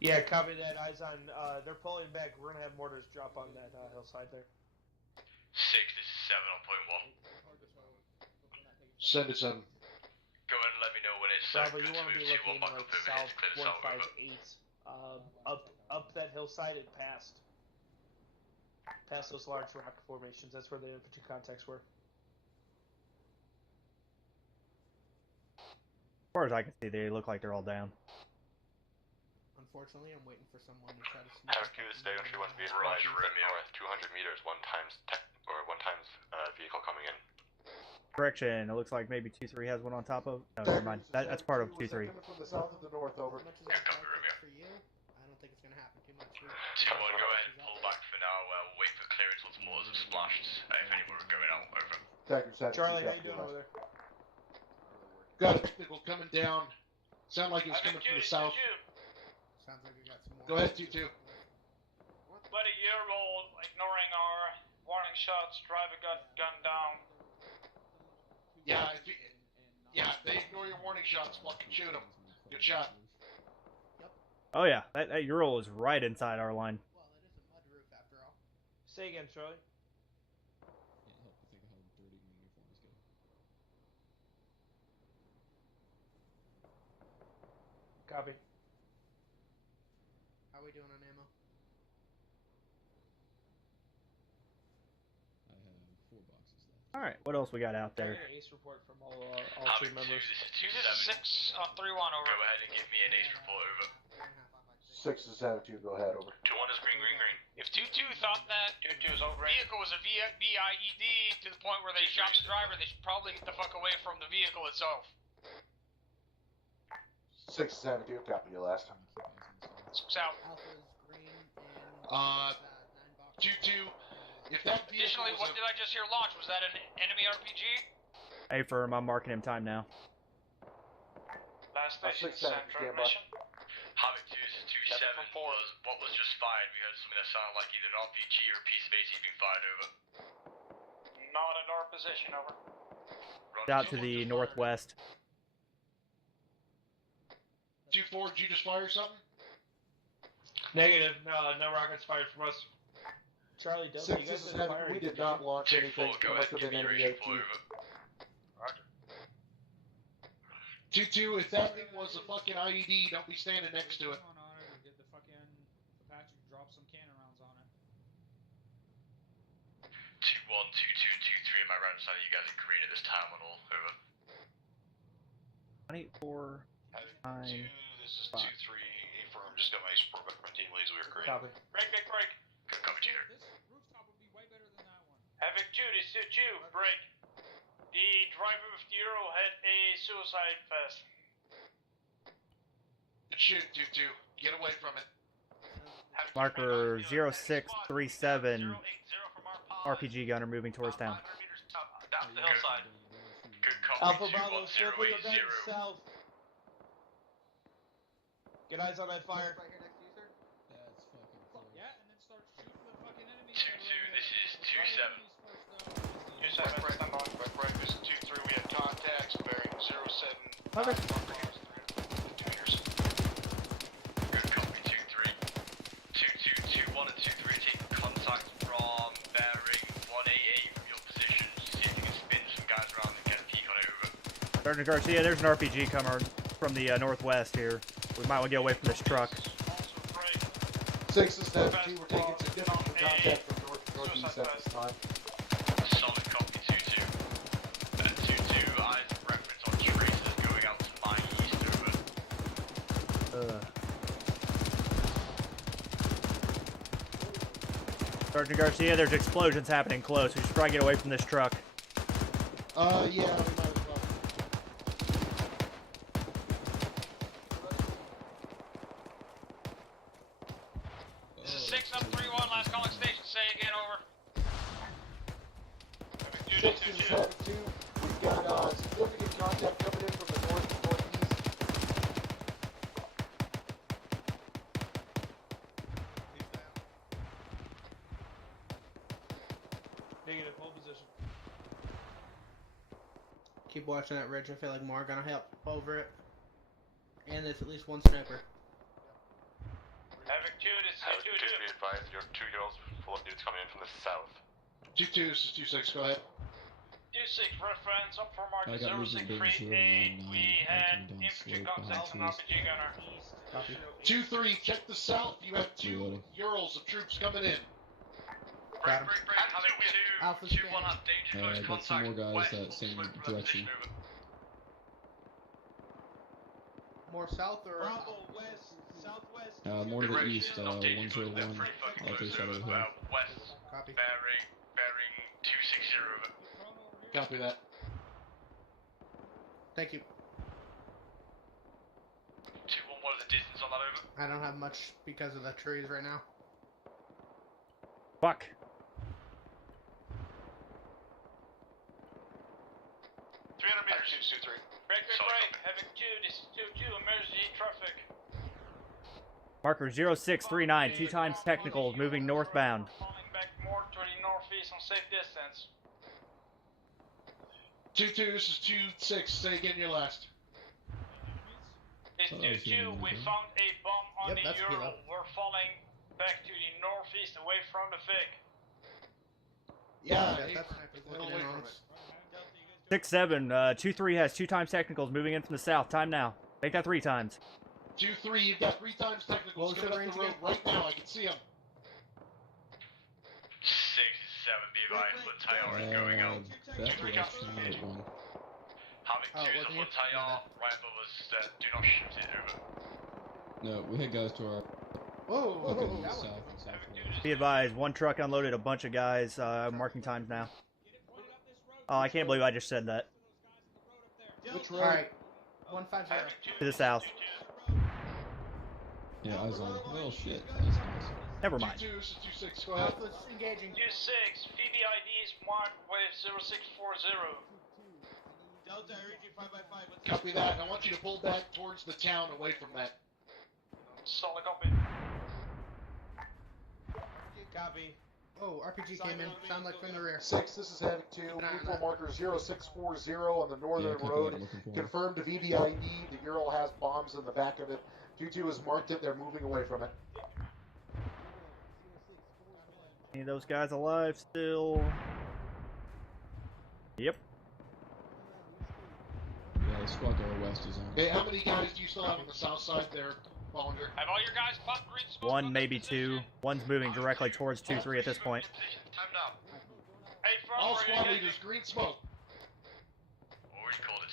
Yeah, copy that. Eyes on, they're pulling back. We're gonna have mortars drop on that hillside there. 6, this is 7 on point 1. Send it 7. Go ahead and let me know when it's Bravo, good you to want to move be 2-1 looking back like up over here south to clear this out. Over. 158. Up that hillside and past those large rock formations. That's where the infantry contacts were. As far as I can see, they look like they're all down. Unfortunately, I'm waiting for someone to try to sneak Havoc 2, this is Day 1 be advised, north 200 meters, one times vehicle coming in. Correction, it looks like maybe 2-3 has one on top of. No, never mind. That's part of 2-3. Coming from the south of the north, over. As much as I like it for you, I don't think it's gonna happen too much. 2-1, go ahead and pull back for now. We'll wait for clearance once more have splashed. If any more are going out, over. Charlie, how you doing over there? Got a technical coming down. Sound like it was coming from the south. Sounds like we got some more. Go ahead, 2-2. Buddy, you're all ignoring our warning shots. Driver got gunned down. Yeah, they ignore your warning shots. Fucking shoot them. Good shot. Oh yeah, that Ural is right inside our line. Well, it is a mud roof after all. Say again, Charlie. Can't help but think of how dirty the uniforms get. Copy. How we doing on ammo? I have 4 boxes left. All right, what else we got out there? An ace report from all Havoc 2, team members. this is 2-7. 6 on 3-1 over. Go ahead and give me an ace report, over. 6 is 7-2, go ahead, over. 2-1 is green. If 2-2 thought that vehicle was a VIED to the point where they shot the driver, they should probably get the fuck away from the vehicle itself. 6 is 7-2, copy your last. 6 out. Alpha's green and 2-2. If that vehicle Additionally, was what did I just hear launch? Was that an enemy RPG? Hey, firm, I'm marking him time now. Last 6-7, stand by. Havoc 2, this is 2-7. What was just fired? We heard something that sounded like either an RPG or a piece of AT being fired, over. Not in our position, over. Out to the northwest. 2-4, did you just fire something? Negative. No rockets fired from us. Charlie, Delta, 6, you this guys is been Havoc. firing. We did not launch anything. Go Must ahead, have give been me enemy your AT. info over. Roger. 2-2, if that thing was a fucking IED, don't be standing next to it. On it or get the fucking Apache drop some cannon rounds on it. 2-1, 2-2, 2-3. Am I right in saying you guys are green at this time on all? Over. 24. Havoc 2, this is 2-3. Affirm. Just got my support back from my team leads. We were green. Copy. Break. Good copy, Cheater. This rooftop would be way better than that one. Havoc 2, this is 2, break. The driver of the Euro had a suicide vest. Shoot, 2-2. Get away from it. Marker 0637. RPG gunner moving towards town. Down the hillside. Good Alpha copy. Bravo, 2-1, circle your guns 0-8-0. south. Get eyes on that fire. Right here next to you, sir. That's fucking close. Yeah, and then start shooting the fucking enemies. 2-2, this is 2-7. 2-7, stand by. Right, this is 2-3. We had contacts bearing 07. Okay. 2 meters. Good copy, 2-3. 2-2, 2-1 and 2-3 taking contact from bearing 188 from your position. See if you can spin some guys around and get a peek on it over. Sergeant Garcia, there's an RPG coming from the northwest here. We might want to get away from this truck. 6 is Havoc 2. We're taking significant contact from northeast at this time. Solid copy, 2-2. 2-2, eyes reference on traces going out to my east over. Sergeant Garcia, there's explosions happening close. We should probably get away from this truck. Yeah, we might as well. This is 6-3-1, last calling station, say again, over. 6 is Havoc 2. We've got significant contact coming in from the north and northeast. Negative, hold position. Keep watching that ridge. I feel like more are gonna help over it. And there's at least one sniper. Havoc 2, this Havoc is 2, be advised, your 2 girls full of dudes coming in from the south. 2-2, this is 2-6. Go ahead. 2-6, reference up for mark I got movement big 0638. 099. We I had came down infantry slope contact from back east. RPG gunner. Copy. 2-3, check the south. You have 2 Reloading. Urals of troops coming in. Got him. Break, Havoc 2, Alpha's 2-1 scanning. have danger close I got contact some more guys west, that same slope from direction. position over. More south or? Bravo, west, southwest. More to the Direction east, is not danger close, 101. they're pretty fucking Other close side of the over. hill. West, Copy. bearing 260 over. Copy that. Thank you. 2-1, what is the distance on that over? I don't have much because of the trees right now. Fuck. 300 meters, 2-3. Break. Havoc 2, this is 2-2, emergency traffic. Marker 0639. 2 times technicals moving northbound. Falling back more to the northeast on safe distance. 2-2, this is 2-6. Say again your last. This Oh, 2-2, we found a bomb on Yep, the that's Euro. kilo. We're falling back to the northeast away from the FIG. Yeah, hey, that sniper's a little looking in away on from us. 6-7. 2-3 has 2 times technicals moving in from the south. Time now. Make that 3 times. 2-3, you've got 3 times What technicals was coming the up range the road again? right now. I can see them. 6-7, be advised, Flintire is going out. That's where I was trying to one. Havoc 2 is a wasn't you? Flintire, right above us, do not shoot it over. No, we had guys to our Whoa, fucking that south one. and southwest. Be advised, one truck unloaded a bunch of guys. Marking times now. Oh, I can't believe I just said that. Which road? Alright. 150. To the south. Yeah, I was on. Oh shit. That's nice. Never mind. 2-2, this is 2-6. Go ahead. Alpha's engaging. 2-6, VVID is marked with 0640. Delta, I heard you 5x5. Copy that. I want you to pull back towards the town away from that. Solid copy. Copy. Oh, RPG came in. Sound like from the rear. 6, this is Havoc 2. Neutral marker 0640 on the northern copy road. that, looking for 'em. Confirmed to VVID. The Ural has bombs in the back of it. 2-2 has marked it. They're moving away from it. Any of those guys alive still? Yep. Yeah, the squad to our west is on. Okay, how many guys do you still have on the south side there, Bollinger? Have all your guys popped green smoke? One, maybe two. One's moving directly towards 2-3 at this point. Time now. Hey, front, All we're squad engaging. leaders, green smoke. Already called it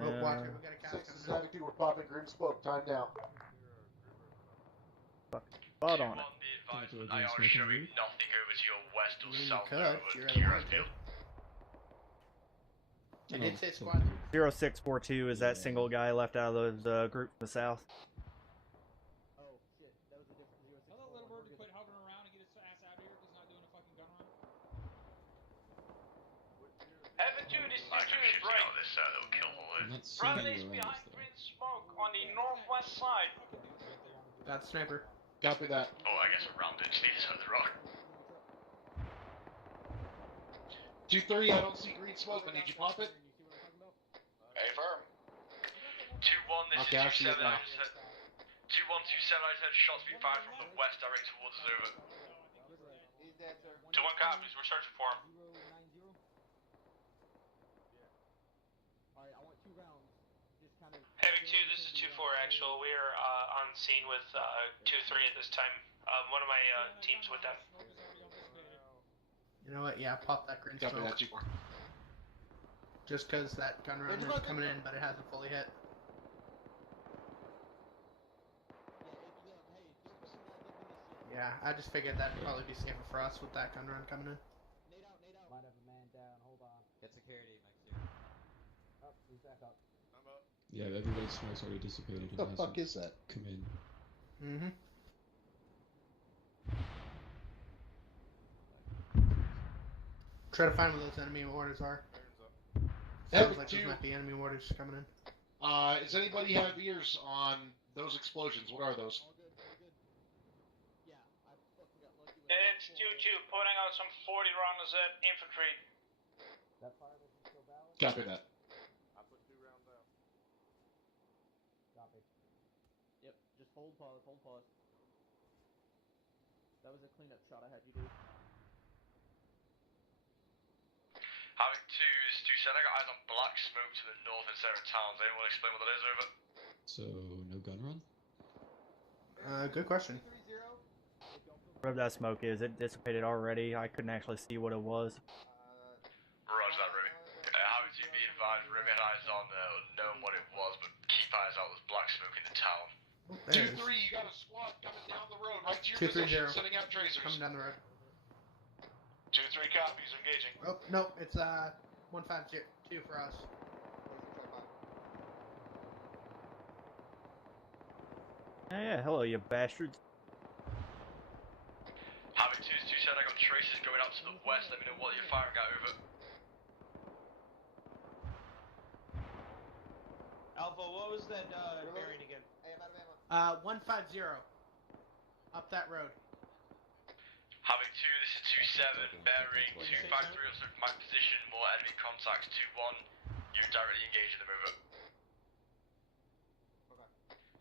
2-6. Oh, watch it. We got a cast 6 coming in. 72, we're popping green smoke. Time now. Spot on it. They are showing nothing over to your west or You south could, over if you at really Kira wanted to. Field. It did say squad. 0642 is that single guy left out of those group from the south. Oh shit, that was a different 06. Tell that little bird to quit hovering around and get his ass out of here because he's not doing a fucking gun run. Heaven 2, this is 2 is Shooting right. out this little kill hole. I'm not seeing Bradley's you behind around green smoke on the northwest side. Got the sniper. Copy that. Oh, I guess around it. Steve's on the rock. 2-3, I don't see green smoke. I need you to pop it. Hey, firm. 2-1, this Okay, I is see it 2-7. now. 2-1, 2-7, I said shots being fired from the west direct towards us over. He's dead, sir. 2-1 copies, we're searching for him. 090. Alright, I want 2 rounds. Just kind of. Havoc 2, this is 2-4 actual. We are on scene with 2-3 at this time. One of my teams with them. You know what? Yeah, pop that green Copy smoke. that, 2-4. Just because that gun run is coming in, but it hasn't fully hit. Yeah, I just figured that'd probably be safer for us with that gun run coming in. Nade out, nade out. Might have a man down. Hold on. Get security, Max. Up, he's back up. Yeah, everybody's smoke's already dissipated. What the fuck is that? Come in. Mm-hmm. Try to find where those enemy mortars are. Sounds like those might be enemy mortars coming in. Does anybody have ears on those explosions? What are those? It's 2-2, putting out some 40 rounders at infantry. That fire wasn't still valid? Copy that. I put 2 rounds out. Copy. Yep, just hold pause, hold pause. That was a cleanup shot I had you do. Havoc 2 is 2-7. I got eyes on black smoke to the north and center of town. Does anyone explain what that is over? So, no gun run? Good question. Whatever that smoke is, it dissipated already. I couldn't actually see what it was. Roger that, Remy. Havoc 2 be advised, Remy had eyes on unknown what it was, but keep eyes out, there's black smoke in the town. 2-3, you got a squad coming down the road, right to your 2-3-0. position, sending out tracers. Coming down the road. 2-3 copies, engaging. Oh, no, it's 152 for us. Yeah, hello, you bastards. Havoc 2 is 2-7. I got traces going up to the west. Let me know what you're firing at over. Alpha, what was that bearing again? Hey, I'm out of ammo. 150. Up that road. Havoc 2, this is 2-7. Bearing 253 also from my position. More enemy contacts. 2-1. You're directly engaging them over.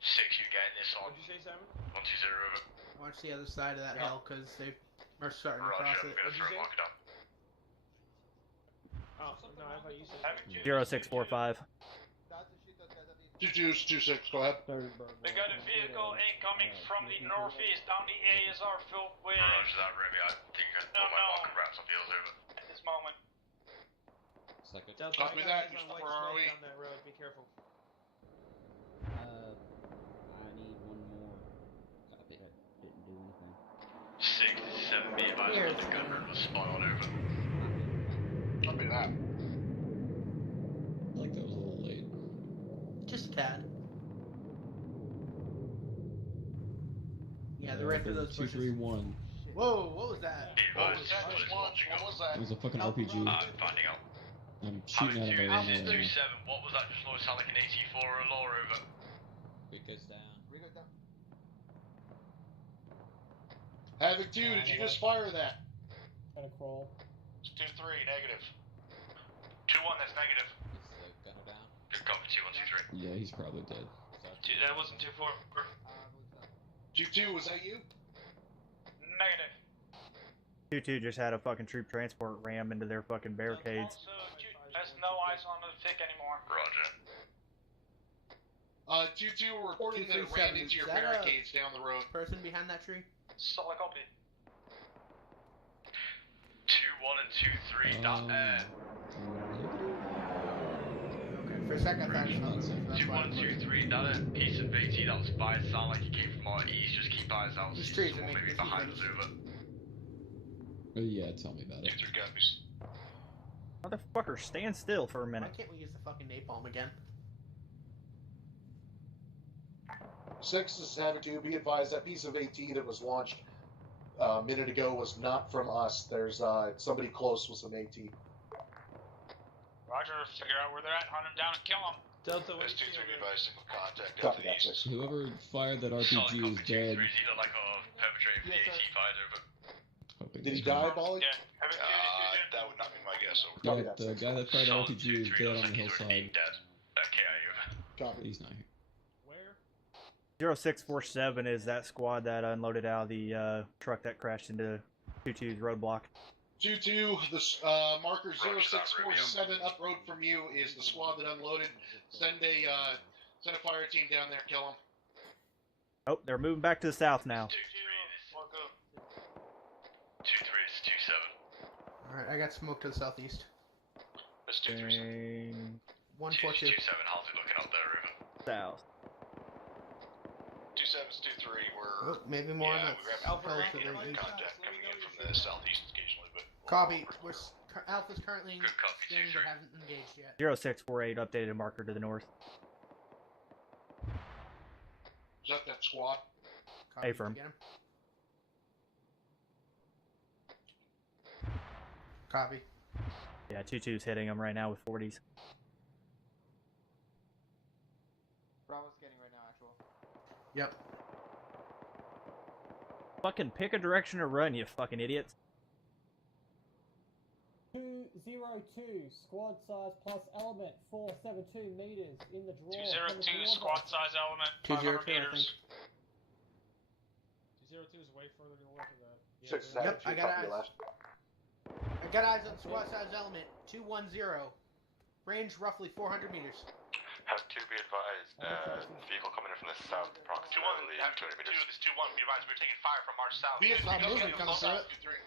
6, you're getting this on. What'd you say, Simon? 120 over. Watch the other side of that hill, because they are starting to Roger, cross I'm it. gonna throw a marker down. Oh, no, I thought you said 0645. 2-2's 2-6, go ahead. We got a vehicle incoming from the northeast down the ASR filled with... Roger that, Remy. I think I put my marker wraps on heels over. At this moment. Second. Delta, Copy I got that, eyes on just white for smoke ROE. on that road. Be careful. I need one more. Copy. I didn't do anything. 6, 7, be advised that the gun run was spot on over. Copy that. I like that was a little late. Just a tad. Yeah, they're right through those bushes. 2-3-1. Whoa, what was that? Be advised, what is launching What over. was that? It was a fucking RPG. I'm finding out. I'm Havoc shooting 2, at this him. is 2-7. What was that? Just always sound like an 84 or a law over. Rico's down. Rico's down. Havoc 2, did you just fire that? Gotta crawl. 2-3, negative. 2-1, that's negative. Is the gunner down? Good copy, 2, 1, 2, 3. Yeah, he's probably dead. That wasn't 2-4. 2-2, was that you? Negative. 2-2 just had a fucking troop transport ram into their fucking barricades. Also, there's no eyes on the tick anymore. Roger. 2-2, we're reporting that it ran into your barricades down the road. Person behind that tree? Solid copy. 2-1 and 2-3. Okay, for a second I thought it was 2-1 and 2-3. That a piece of BT that was fired. Sound like it came from our east. Just keep eyes out. These See trees someone are maybe making behind us over. Yeah, tell me about it. 2-3 copies. Motherfucker, stand still for a Why minute. can't we use the fucking napalm again? 6, this is Havoc 2. Be advised that piece of AT that was launched a minute ago was not from us. There's somebody close with some AT. Roger, figure out where they're at, hunt them down and kill them. Delta, what S2-3 advised single contact Copy after the that, east. 6. Whoever fired that RPG Solid is copy. dead. 2-3 is either like a perpetrator for the AT fired over. Did he die, Bolly? Yeah. Havoc 2, That would not be my guess. Over. Yeah, the guy that fired the Solid RPG is 2-3, dead looks on like the he's already hillside. dead. KIA over. Copy. He's not here. Where? 0647 is that squad that unloaded out of the truck that crashed into 2-2's roadblock. 2-2, the marker 0647 up road from you is the squad that unloaded. Send a fire team down there, kill them. Oh, they're moving back to the south now. 2-3 is 2-7. Alright, I got smoke to the southeast. That's 2-3. 142. 2-7, how's it looking out there, over? South. 2-7's 2-3, we're... Oh, maybe more on yeah, that we're having Alpha pretty to good the east. contact coming in from the southeast occasionally, but... Copy. Alpha's currently Good copy, scanning 2-3. but hasn't engaged yet. 0648 updated marker to the north. Is that squad? Copy. Affirm. Get him. Copy. Yeah, 2-2's hitting them right now with 40s. Bravo's scanning right now, actual. Yep. Fucking pick a direction to run, you fucking idiots. 202, squad size plus element, 472 meters in the draw. 202, squad size element, 500 meters. 202 is way further to the left of that. Yeah, 6 is Havoc 2, I got copy eyes. your last. I got eyes on squad size element, 210. Range roughly 400 meters. Have 2 be advised, vehicle coming in from the south, approximately 200 meters. 2, this 2-1, be advised, we're taking fire from our south. Be Stop moving, coming through it.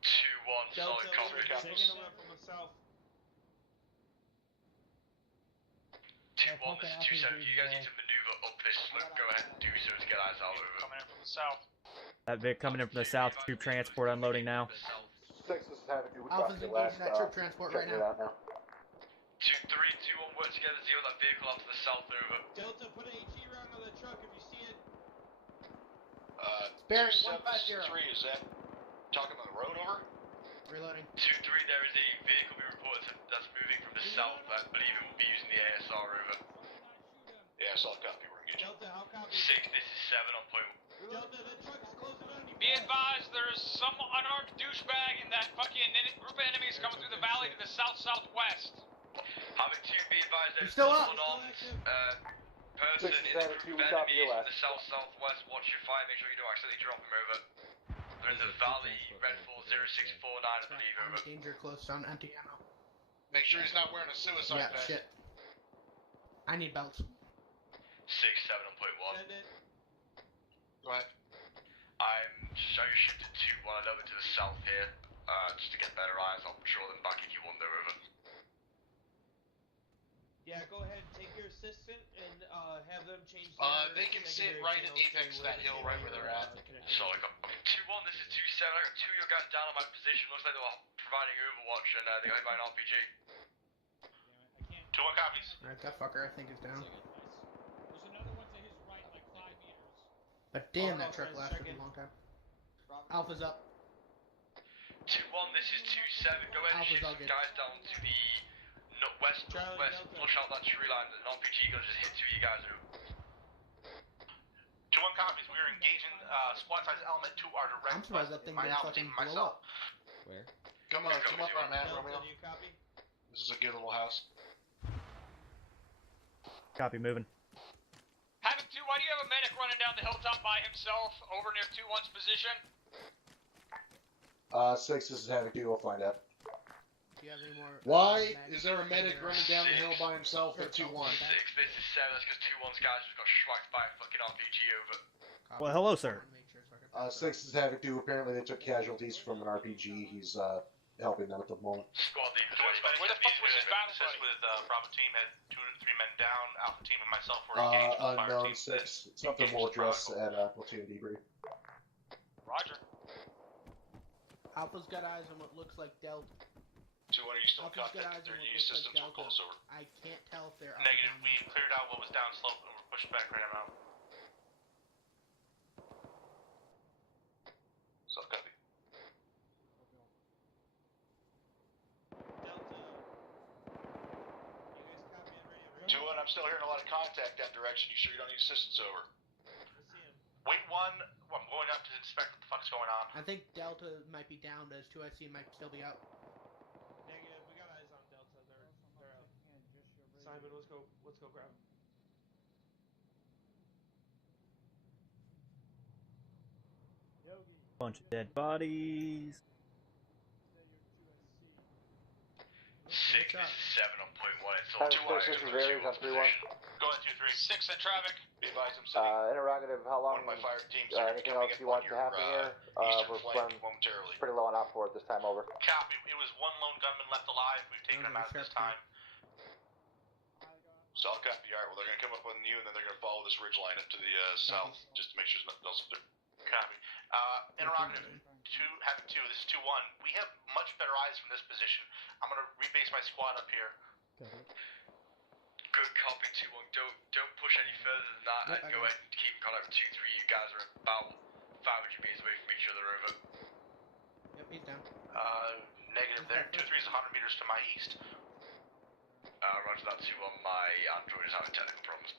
2-1, solid copy. Taking a run from the south. 2-1, this is 2-7. You guys need to maneuver up this slope. Go ahead and do so to get eyes out over. Coming in from the south. That Vic coming in from the south, troop transport unloading now. 6, this is Havoc 2, we Alpha's copy your last. engaging that troop transport right checking it now. out now. 2-3, 2-1, work together, zero that vehicle up to the south over. Delta, put an AT round on the truck if you see it. Bearing 2-7, 150. 3, is that talking on the road over? Reloading. 2-3, there is a vehicle we reported that's moving from the south. I believe it will be using the ASR over. Yeah, solid copy, we're engaging. Delta, how copy? 6, this is 7 on point. Delta, that truck is closing on you. Be advised, there is some unarmed douchebag in that fucking group of enemies coming through the valley to the south-southwest. Havoc 2, be advised, there's still an up. unarmed person in the group of enemies from the south-southwest. Watch your fire, make sure you don't accidentally drop them over. They're in the valley, Redfall 0649, I believe, over. Danger close on empty ammo. Make sure he's not wearing a suicide Yeah, vest. shit. I need belts. 6-7 on point 1. Send it. Go ahead. I just shifted 2-1 a little bit to the south here, just to get better eyes. I'll draw them back if you want, they're over. Yeah, go ahead, take your assistant and have them change They can sit right at the apex of that hill, right where they're at. So I got 2-1, this is 2-7. I got 2 of your guys down on my position. Looks like they were providing Overwatch and they got hit by an RPG. 2-1 copies. Alright, that fucker I think is down. There's another one to his right, like 5 meters. But damn, that truck lasted a long time. Alpha's up. 2-1, this is 2-7. Go ahead and Alpha's shift all some good. guys down to the northwest, flush out that tree line. An RPG gonna just hit 2 of you guys over. 2-1 copies, we are engaging squad size element to our direct. I'm surprised that thing my didn't out fucking team, blow up. Where? Come on, come up on that, Delta, Romeo. do you copy? This is a good little house. Copy, moving. Havoc 2, why do you have a medic running down down the hilltop by himself over near 2-1's position? 6, this is Havoc 2, we'll find out. Do you have any more? Why is there a medic running down the hill by himself at 2-1? 6, this is 7, that's because 2-1's guys just got schwacked by a fucking RPG over. Well, hello, sir. 6, this is Havoc 2, apparently they took casualties from an RPG, he's helping them at the moment. Squad leader. Where the fuck was his battle buddy? With Bravo team had 2 to 3 men down, Alpha team and myself were engaged with fire Unknown team. 6, something we'll address at platoon debrief. Roger. Alpha's got eyes on what looks like Delta. 2-1, are you still in contact with their new systems? We'll call us over. I can't tell if they're up Negative, or we cleared out what was downslope and we're pushing back right around. So, copy. 2-1, I'm still hearing a lot of contact that direction. You sure you don't need assistance over? Wait 1, I'm going up to inspect what the fuck's going on. I think Delta might be down, as 2IC might still be up. Negative, we got eyes on Delta. They're out. Simon, let's go grab them. Bunch of dead bodies. 6, this is 7 on point 1. It's all 2 eyes. This is Aries on 3-1. Go ahead, 2-3. 6 in traffic. Be advised, I'm sending Interrogative, how long, one of my fire teams anything else you want to happen here? eastern We're flank momentarily. pretty low on op for it this time, over. Copy. It was 1 lone gunman left alive. We've taken him out this time. So I'll copy. Alright, well they're gonna come up on you and then they're gonna follow this ridge line up to the south just to make sure there's nothing else up there. Copy. Interrogative 2, Havoc 2, this is 2-1. We have much better eyes from this position. I'm gonna rebase my squad up here. Good copy, 2-1. Don't push any further than that and go ahead and keep in contact with 2-3. You guys are about 500 meters away from each other, over. Yep, he's down. Negative there. 2-3 is 100 meters to my east. Roger that, 2-1. My Android is having technical problems.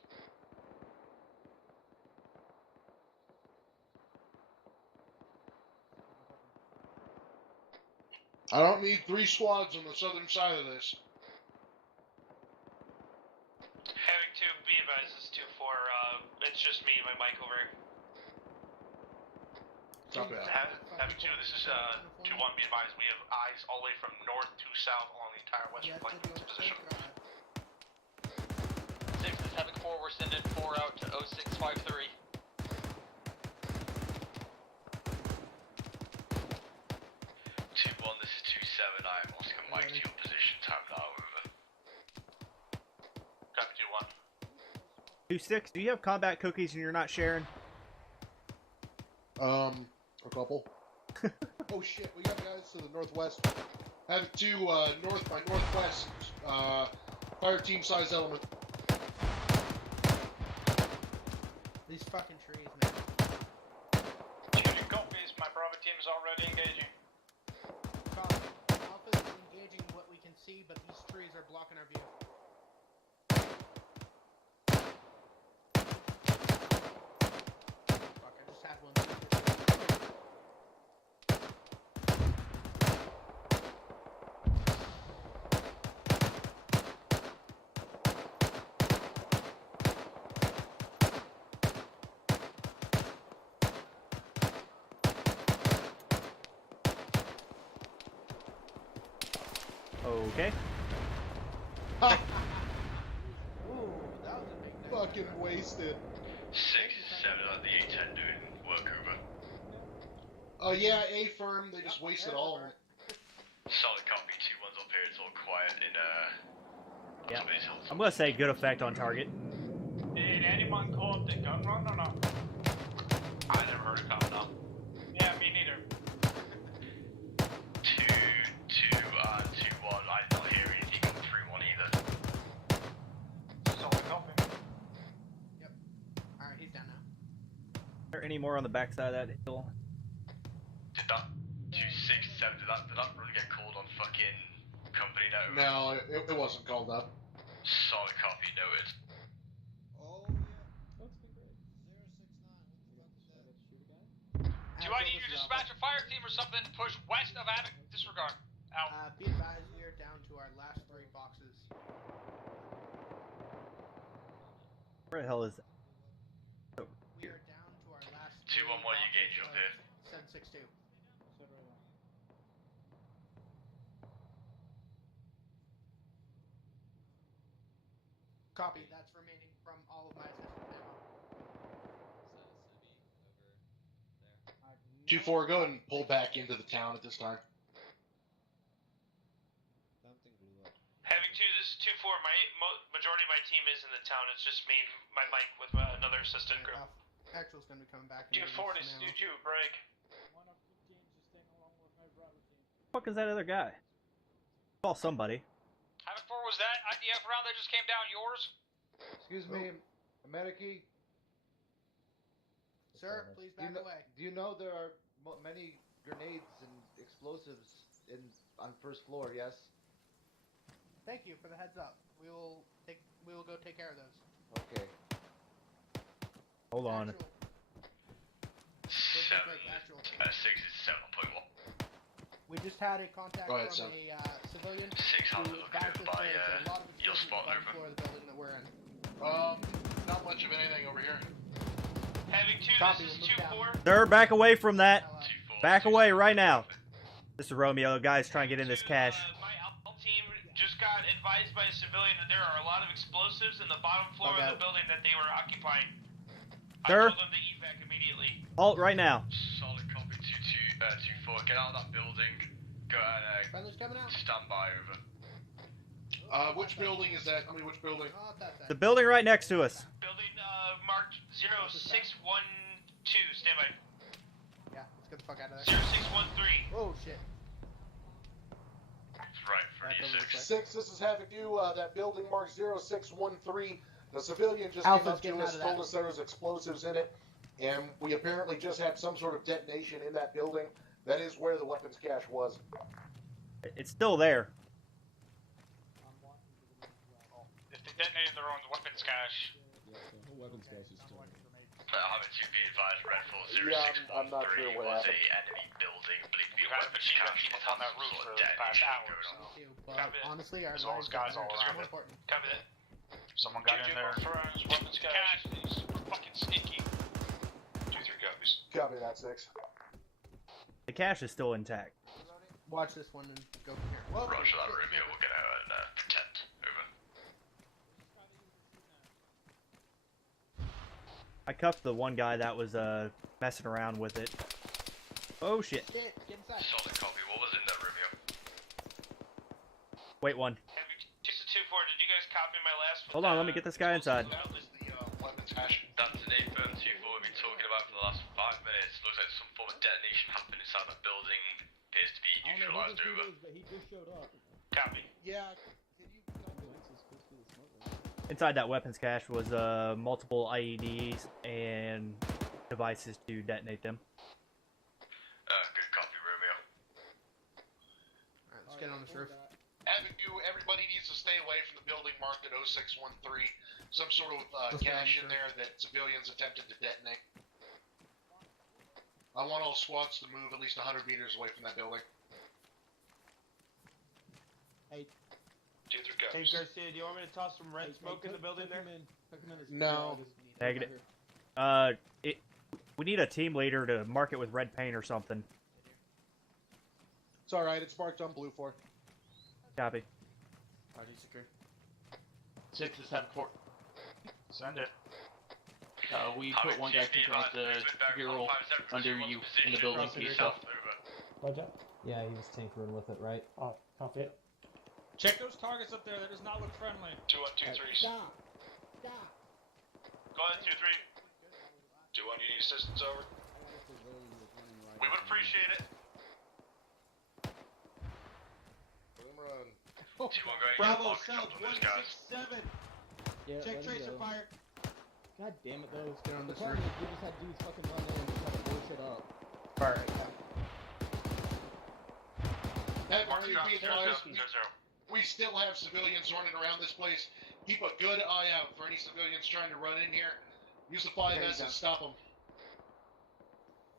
I don't need 3 squads on the southern side of this. Having 2, be advised, this is 2-4. It's just me and my mic over here. Copy that. Having 2, this is 2-1. Be advised, we have eyes all the way from north to south along the entire western flank of this position. 6 is Havoc 4, we're sending 4 out to 0653. 2-1, this is 2-7. I am Oscar Mike to your position. Time now, over. Copy 2-1. 2-6, do you have combat cookies and you're not sharing? A couple. Oh shit, we got guys to the northwest. Have 2 north by northwest. Fire team size element. These fucking trees, man. Shooting copies, my Bravo team is already engaging. Alpha is engaging what we can see, but these trees are blocking our view. Fuck, I just had one. Okay. Ooh, that was a big night. Fucking wasted. 6 is 7 on the A10 doing work, over. Oh yeah, A firm, they just wasted all of it. Solid copy, 2-1's up here. It's all quiet in Yeah. I'm gonna say good effect on target. Did anyone call up the gun run or not? I never heard it come up. Yeah, me neither. 2-1. I did not hear anything on 3-1 either. Solid copy. Yep. Alright, he's down now. Are there any more on the backside of that hill? Did that 2-6-7, did that really get called on fucking company note? No, it wasn't called up. Solid copy, noted. Oh, yeah. That's been great. 069. What the fuck is that? Do I need you to dispatch a fire team or something to push west of Havoc? Disregard. Out. Be advised, we are down to our last 3 boxes. Where the hell is that? We are down 2-1-1, you gauge up here. 762. Copy. That's remaining from all of my assistance ammo. 2-4, go ahead and pull back into the town at this time. Having 2, this is 2-4. Majority of my team is in the town. It's just me and my mic with another assistant group. Actual's gonna be coming back. 2-4 to 2-2, break. The fuck is that other guy? Call somebody. Havoc 4, was that IDF round that just came down yours? Excuse me, Americi. Sir, please back away. Do you know there are many grenades and explosives on first floor? Yes. Thank you for the heads up. We will go take care of those. Okay. Hold on. 6-7.1. We just had a contact Go ahead, from son. a civilian 600 who looking advised over us by there's a lot of your spot explosions on the over. floor of the building that we're in. Not much of anything over here. Having 2, Copy, this is we'll move 2-4. Sir, back away from that. Back away right now. This is Romeo. The guy's trying to get in this cache. My alt team just got advised by a civilian that there are a lot of explosives in the bottom floor of the building that they were occupying. Sir? I told them to evac immediately. Halt right now. Solid copy 2-4. Get out of that building. Go and Friendly's coming out. stand by over. Which building is that? Tell me which building. Oh, that The building right next to us. Building marked 0612. Stand by. Yeah, let's get the fuck out of there. 0613. Oh shit. Right, for E6. 6, this is Havoc you. That building marked 0613. The civilian just Alpha's came getting up to us, out of told that. us there was explosives in it, and we apparently just had some sort of detonation in that building. That is where the weapons cache was. It's still there. If they detonated their own weapons cache. Yeah, the whole weapons cache is still. Having to be advised, Red 4 Yeah, I'm not sure what was a happened. enemy building. Believe me, We've had weapons machine gun cache team up on that roof for the past hour. So. But honestly, our As well as guys all are around more it. important. Copy that. Someone got in there. Weapons cache. Super fucking sneaky. 2-3 copies. Copy that, 6. The cache is still intact. Watch this one and go from here. Whoa, Roger that, Romeo. We'll get out and protect. Over. I cuffed the one guy that was messing around with it. Oh shit. Shit, get inside. Solid copy. What was in there, Romeo? Wait one. Just a 2-4. Did you guys copy my last one? Hold on, let me get this guy inside. That was the weapons cache. That's an 8 firm 2-4 we've been talking about for the last 5 minutes. Looks like some form of detonation happened inside that building. Appears to be I don't know who neutralized this over. dude is, but he just showed up. Copy. Yeah. Can you ambulance is supposed to be the smoke room. Inside that weapons cache was multiple IEDs and devices to detonate them. Good copy, Romeo. Alright, let's get on this roof. Havoc you, everybody needs to stay away from the building marked at 0613. Some sort of Let's get on cache this in there that civilians attempted to detonate. I want all squads to move at least 100 meters away from that building. Hey, 2-3 Hey copies. Garcia, do you want me to toss some red smoke in the building there? No. Negative. We need a team leader to mark it with red paint or something. It's alright, it's marked on blue 4. Copy. Party secure. 6 is Havoc 4. Send it. We put one guy taking out the mural under you in the building to the south. Roger. Yeah, he was tinkering with it, right? Oh, copy it. check those targets up there. That does not look friendly. 2-1-2-3. Stop. Go ahead, 2-3. 2-1, you need assistance over? We would appreciate it. Boomerang. 2-1 going Bravo, to South, those guys. 167. Yeah, Check let him tracer go. fire. God damn it, though. Let's get on The this problem roof. is we just had dudes fucking run in and try to blow shit up. Alright. Havoc you, be advised, 0-0. we still have civilians running around this place. Keep a good eye out for any civilians trying to run in here. Use the 5S and stop them.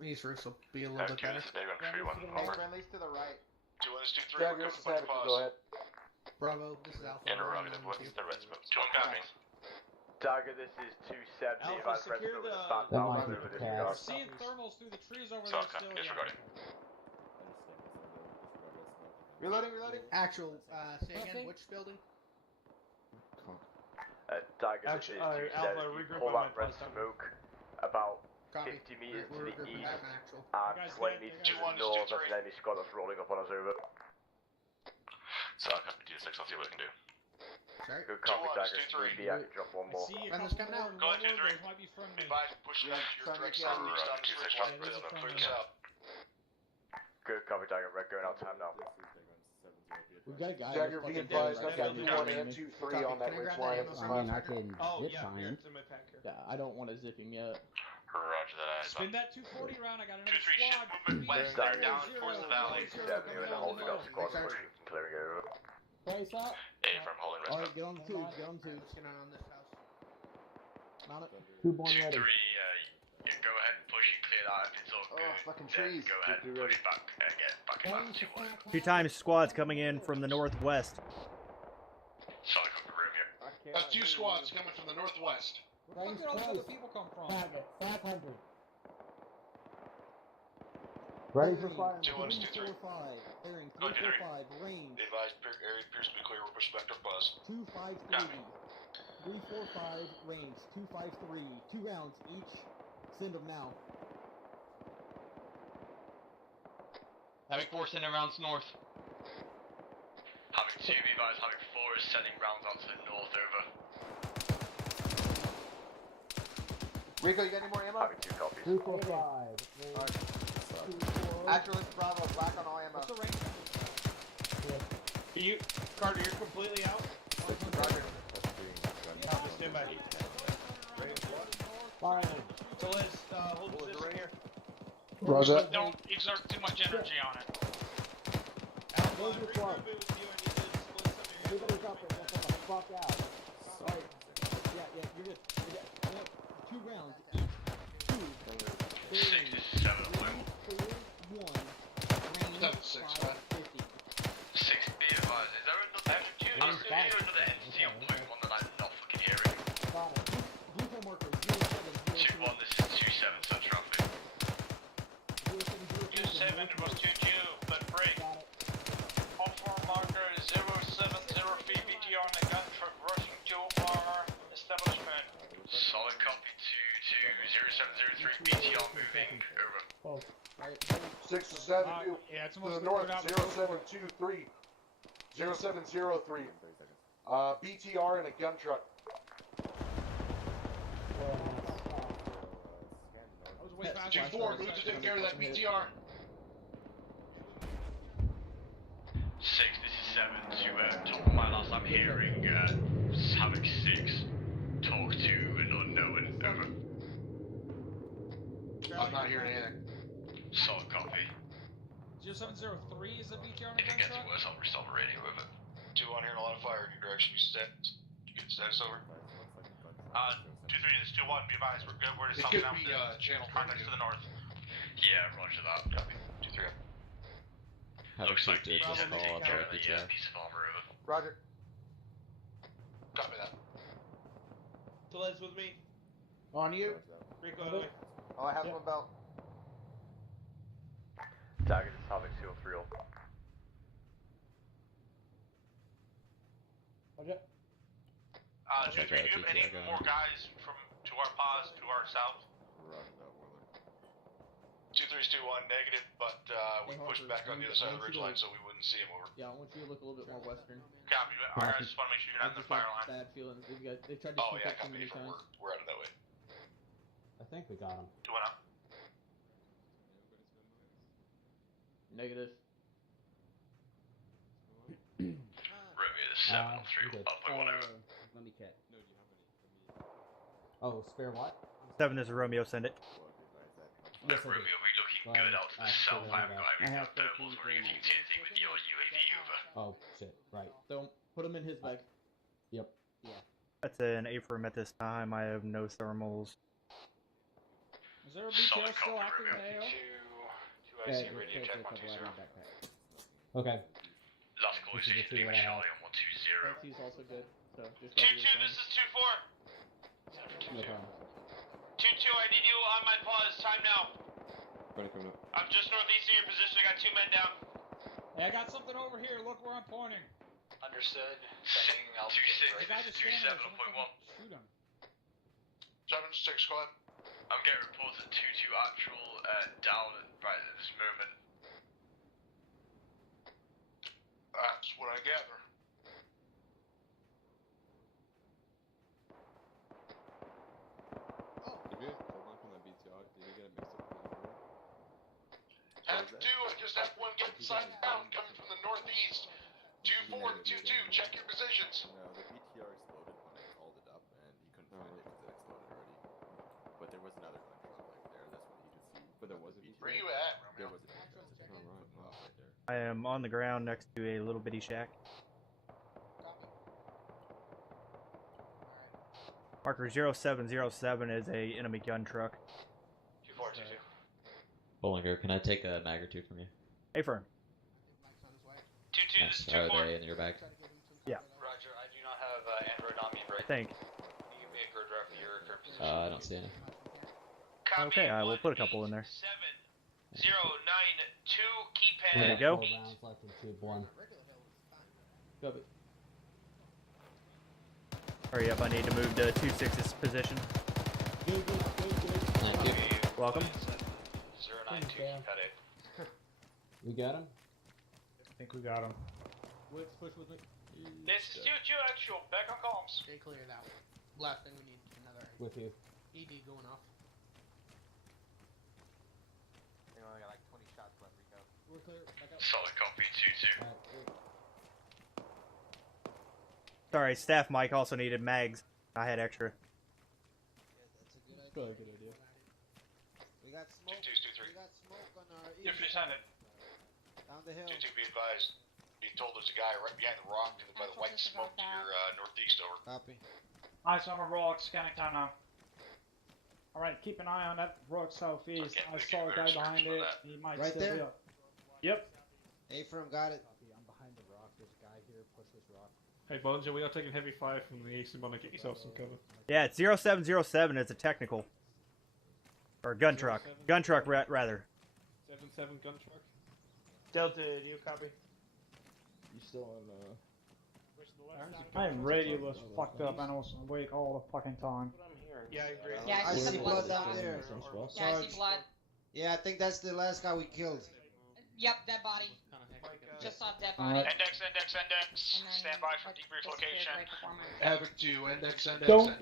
These roofs will be a little bit better. Friendly's to the right. 2-1 is 2-3. Havoc, this is Havoc, go ahead. Bravo, this is Alpha. Interrogative, what's the red smoke? 2-1 copies. Dagger, this is 270. Alpha, secure the... We're seeing thermals through the trees over there still. Disregarding. Reloading. Actual, say again, which building? Dagger, this is 270. Pull that red smoke about 50 meters to the east and 20 meters to the north. That's an enemy squad that's rolling up on us over. So I'll copy 2-6, I'll see what I can do. Sorry? Good copy, Dagger. Maybe I can drop one more. Brenda's coming out. Go on, 2-3. Might be friendly. Advise pushing out to your direct southeast on 2-6. Clear this out. Good copy, Dagger. Red going out time now. We've got a guy. Dagger, be advised, I've got 1 and 2, 3 on that ridge line. I can zip time. Yeah, I don't want to zip him yet. Roger that. Spin that 240 round. I got another 2-3 ship squad. movement west, they're down towards the valley. 270 and holding up squad pushing, clearing it over. Face up. From holding rest. Alright, get on the tube. What's going on this house? Mount it. Tube 1 ready. 2-3, go ahead and push and clear that if it's all good. Fucking trees. Go ahead and push back and get back in line 2-1. 2 times squads coming in from the northwest. Solid copy, Romeo. That's 2 squads coming from the northwest. Where the fuck did all these other people come from? Target, 500. Ready for fire. 2-1, 2-3. Clearing, Go 345, range. They advise area appears to be clear. We're pushing back to buzz. 253. 345, range. 253. 2 rounds each. Send them now. Havoc 4 sending rounds north. Havoc 2, be advised, Havoc 4 is sending rounds out to the north over. Rico, you got any more ammo? Havoc 2 copies. 245. Actually, it's Bravo, black on all ammo. What's the range? You, Carter, you're completely out? Roger. Stand by. Fire. So let's hold position here. Roger. Don't exert too much energy on it. Everybody's up there, get the fuck out. Alright. Yeah, you're good. 2 rounds each. 6 is 7 of them. 1. 7-6, right? 50. 6, be advised, is there another entity on point 1 that I'm not fucking hearing? Got it. Blue marker 2-1, this is 2-7, so traffic. 2-7, it was 2-2, but break. On form marker 070 BTR on the gun truck rushing to our establishment. Solid copy 2-2, 0703 BTR moving, over. 6 to 7, Yeah, it's to almost the north, out. 0723. 0703. BTR and a gun truck. I was way faster. 2-4, move to take care of that BTR. 6, this is 7 to top of my last I'm hearing Havoc 6 talk to an unknown, over. I'm not hearing anything. Solid copy. 0703 is the BTR on the If it gun gets truck? worse, I'll restart the radio, over. 2-1, hearing a lot of fire in your direction. You get status over? 2-3, this is 2-1. Be advised, we're good. We're just It something could out. be channel Contacts to the north. Yeah, roger that. Copy. 2-3. Looks like you Bravo, just take take care care of of the piece of armor, over. Roger. Copy that. Tellez with me. On you. Rico, away. Oh, I have one belt. Dagger, this is Havoc 203. Roger. 2-3, do you have any more guys from to our pause, to our south? 2-3's 2-1, negative, but we pushed back on the other side of the ridgeline so we wouldn't see him over. Yeah, I want you to look a little bit more western. Copy, but I just want to make sure you're not in the fire line. Bad feeling. These guys, they tried to sneak up too many times. We're out of that way. I think we got him. 2-1 out. Negative. Romeo, the 7 on 3, good. up by 1 over. Let me check. Oh, spare what? 7 is a Romeo, send it. Yes, I Romeo, did. we looking good out to the south. I haven't got everything on thermals or anything to anything with your UAV, over. Oh, shit, right. Don't put him in his bag. Yep. Yeah. That's an A-firm at this time. I have no thermals. Is there a BTR still active in AO? 2 IC radio check 120. Okay. Last call is This is the Lima two I have. Charlie on 120. He's also good. So just 2-2, this is 2-4. No problem. 2-2, I need you on my pause. Time now. Coming up. I'm just northeast of your position. I got 2 men down. Hey, I got something over here. Look where I'm pointing. Understood. Sending Alpha 26, 27.1. Shoot him. 7-6, go ahead. I'm getting reports at 2-2 actual down right at this moment. That's what I gather. Did we hold on from that BTR? Did you get a mix up? F2, I just have one get inside town coming from the northeast. 2-4, 2-2, check your positions. No, the BTR exploded when I called it up, and he couldn't find it because it exploded already. But there was another gun truck right there, that's what he could see. But there was a BTR. Where are you at, There Romeo? was a BTR, so I put him off right there. I am on the ground next to a little bitty shack. Marker 0707 is a enemy gun truck. 2-4, 2-2. Bollinger, can I take a mag or two from you? Hey, firm. 2-2, this is Are 2-4. they in your bag? Yeah. Roger, I do not have Android on me right Thank now. Can you give me a grid rep for your current position? I don't see any. Okay, I will put a couple in there. 092, keep heading. There you go. Rounds left in tube 1. Copy. Hurry up, I need to move to 2-6's position. Thank you. Welcome. 092, keep heading. We got him? I think we got him. Push with me. This is 2-2 actual, back on comms. Stay clear of that. Last thing we need another With you. ED going off. We only got like 20 shots left, Rico. We're clear. Back up. Solid copy, 2-2. Sorry, staff Mike also needed mags. I had extra. Probably a good idea. We got smoke. 2-2, 2-3. We got smoke on our If east. you send it. Down the hill. 2-2, be advised. Being told there's a guy right behind the rock by the white smoke to your northeast, over. Copy. Eyes on a rock, scanning time now. Alright, keep an eye on that rock southeast. I saw a guy behind it. He might Right still there? be up. Yep. A-firm got it. I'm behind the rock. There's a guy here. Push this rock. Hey Bollinger, we are taking heavy fire from the east and want to get yourself some cover. Yeah, it's 0707. It's a technical. Or gun truck. Gun truck, rather. 7-7 gun truck. Delta, do you copy? You still on, I am radio was fucked up and I was awake all the fucking time. Yeah, I agree. Yeah, I see blood down there. Yeah, I see blood. Yeah, I think that's the last guy we killed. Yep, dead body. Just saw dead body. Alright. Index. Stand by for debrief location. Havoc 2, index. Don't.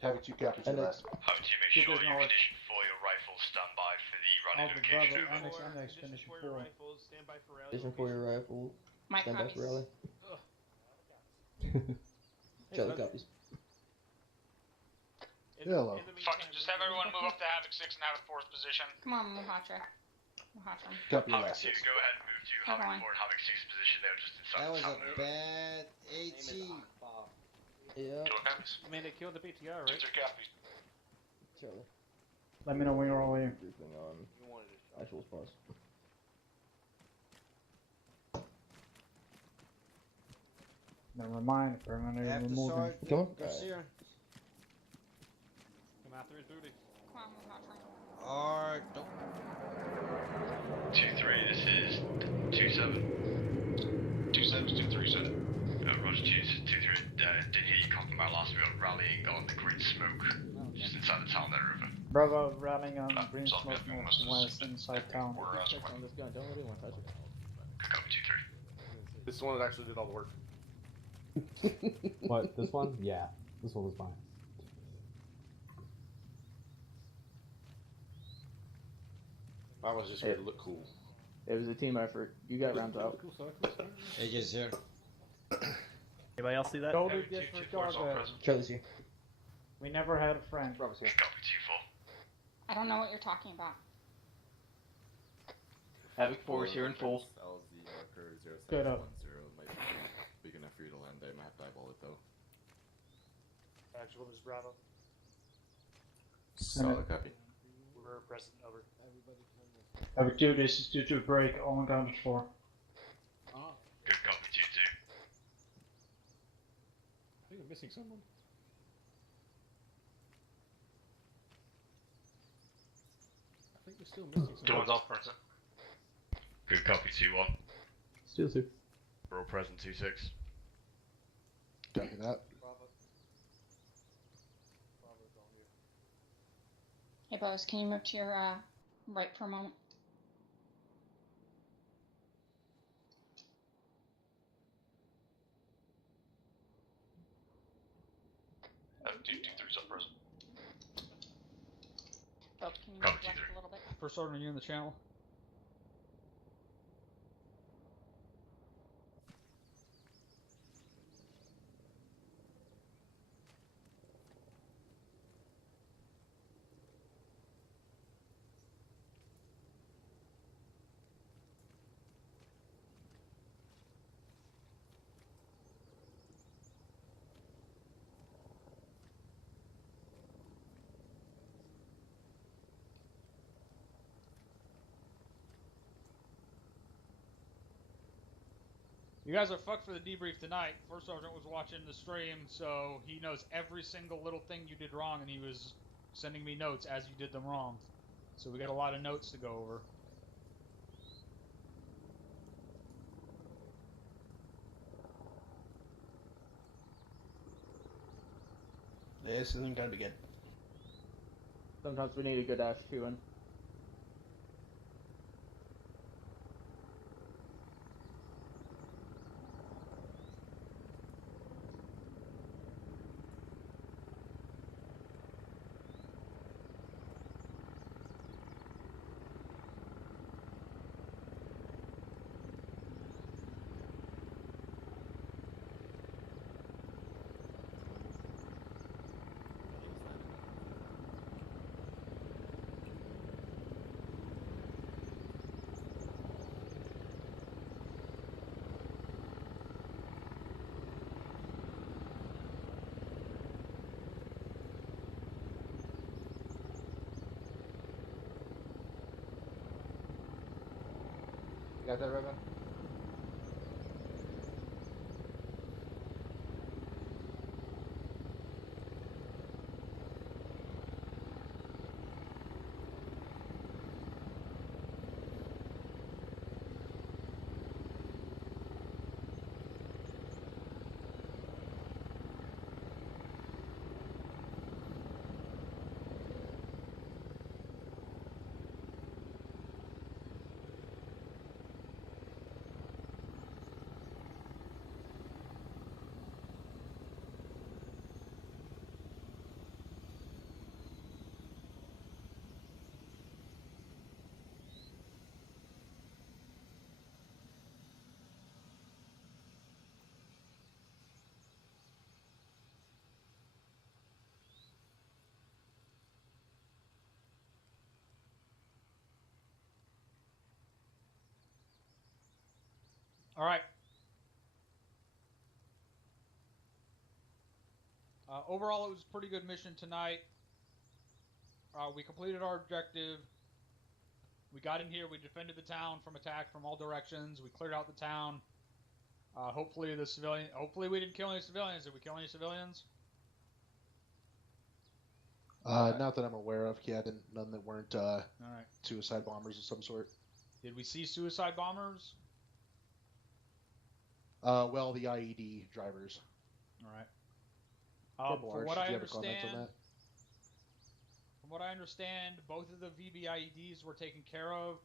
Havoc 2, copy to last. Havoc 2, make sure you're condition for your rifle. Stand by for the running location. Index, finishing 4. Vision for your rifle. My Stand by copies. for rally. Charlie copies. Hello. Fucking just have everyone move up to Havoc 6 and Havoc 4's position. Come on, Muhatra. Copy Havoc last. 2, go ahead and move to Hold Havoc on. 4 and Havoc 6's position. They were just inside That the was town. a bad AT. Yeah. I mean, they killed the BTR, right? 2-2, copy. Charlie. Let me know when you're all here. Briefing on actual spawns. Never mind, permanently After removing. Sergeant Come on. Garcia. Come after his booty. Come on, Muhatra. Alright, don't. 2-3, this is 2-7. 2-7's 2-3, set it. Roger, 2-3. Didn't hear you copy my last wheel rallying on the green smoke. Just inside the town there, over. Bravo, rallying on green it's all smoke good. We must have northwest inside town. We're Touch on this gun. Don't let anyone touch it. Copy 2-3. This is the one that actually did all the work. What? This one? Yeah. This one was fine. I was just made it look cool. It was a team effort. You got rounds out. AJ's here. Anybody else see that? Totally disregard that. Charlie's here. We never had a friend. Robert's here. Copy 2-4. I don't know what you're talking about. Havoc 4 is here in full. LZ marker Good up. 0710 might be big enough for you to land. I might have to eyeball it though. Actual is Bravo. Solid copy. We're present, over. Havoc 2, this is 2-2 break, all encountered 4. Good copy 2-2. I think I'm missing someone. we're still missing some. 2-1's off, present. Good copy, 2-1. Still 2. Roll present, 2-6. Copy that. Hey, boss, can you move to your right for a moment? FT23's up, present. Oh, can you move Copy, left 2-3. a little bit? First sergeant, are you in the channel? You guys are fucked for the debrief tonight. First sergeant was watching the stream, so he knows every single little thing you did wrong, and he was sending me notes as you did them wrong. So we got a lot of notes to go over. This isn't gonna be good. Sometimes we need a good ash chewing. You got that, Romeo? All right. Overall, it was a pretty good mission tonight. We completed our objective. We got in here. We defended the town from attack from all directions. We cleared out the town. Hopefully we didn't kill any civilians. Did we kill any civilians? Not that I'm aware of. Yeah, none that weren't All right. suicide bombers of some sort. Did we see suicide bombers? Well, the IED drivers. All right. From From what what I I understand, both of the VBIEDs were taken care of.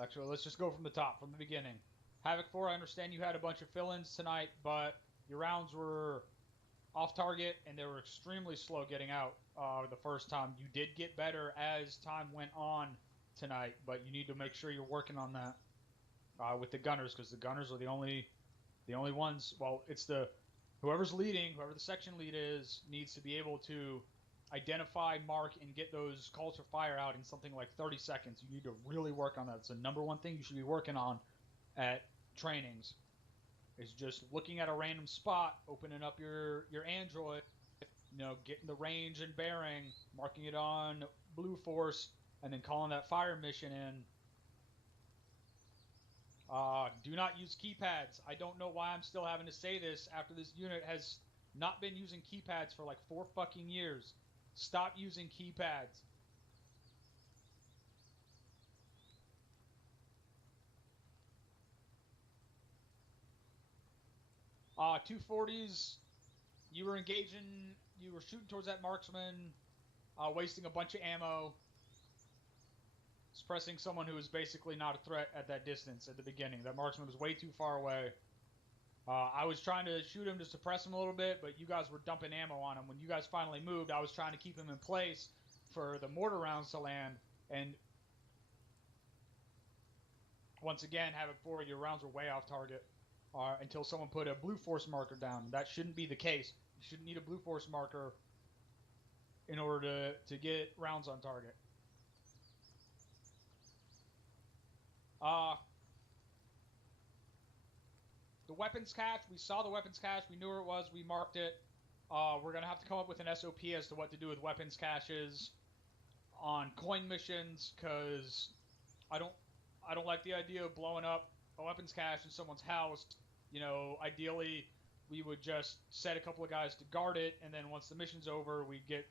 Actually, let's just go from the top, from the beginning. Havoc 4, I understand you had a bunch of fill-ins tonight, but your rounds were off target, and they were extremely slow getting out the first time. You did get better as time went on tonight, but you need to make sure you're working on that with the gunners, because the gunners are the only ones. Well, it's whoever's leading, whoever the section lead is, needs to be able to identify, mark, and get those calls for fire out in something like 30 seconds. You need to really work on that. It's the number one thing you should be working on at trainings, is just looking at a random spot, opening up your Android, getting the range and bearing, marking it on Blue Force, and then calling that fire mission in. Do not use keypads. I don't know why I'm still having to say this after this unit has not been using keypads for like 4 fucking years. Stop using keypads. 240s, you were shooting towards that marksman, wasting a bunch of ammo, suppressing someone who was basically not a threat at that distance at the beginning. That marksman was way too far away. I was trying to shoot him to suppress him a little bit, but you guys were dumping ammo on him. When you guys finally moved, I was trying to keep him in place for the mortar rounds to land, and once again, Havoc 4, your rounds were way off target until someone put a blue force marker down. That shouldn't be the case. You shouldn't need a blue force marker in order to get rounds on target. The weapons cache, we saw the weapons cache, we knew where it was, we marked it. We're going to have to come up with an SOP as to what to do with weapons caches on coin missions, because I don't like the idea of blowing up a weapons cache in someone's house. You know, ideally, we would just set a couple of guys to guard it, and then once the mission's over, we get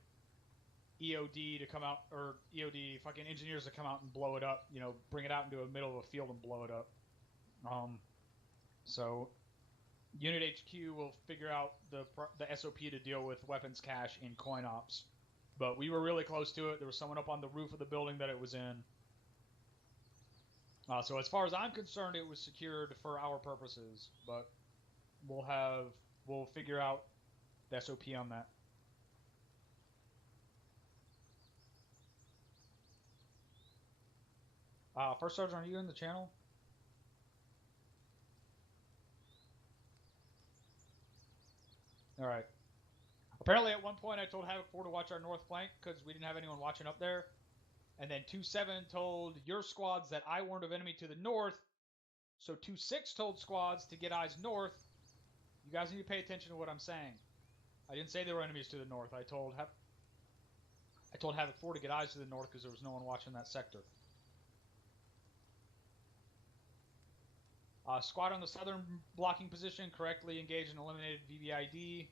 EOD to come out, or EOD, fucking engineers to come out and blow it up, you know, bring it out into the middle of a field and blow it up. So, Unit HQ will figure out the SOP to deal with weapons cache in coin ops. But we were really close to it. There was someone up on the roof of the building that it was in. So as far as I'm concerned, it was secured for our purposes. But we'll figure out the SOP on that. First Sergeant, are you in the channel? Alright. Apparently at one point I told Havoc 4 to watch our north flank because we didn't have anyone watching up there. And then 2-7 told your squads that I warned of enemy to the north. So 2-6 told squads to get eyes north. You guys need to pay attention to what I'm saying. I didn't say there were enemies to the north. I told Havoc 4 to get eyes to the north because there was no one watching that sector. Squad on the southern blocking position correctly engaged and eliminated VVID.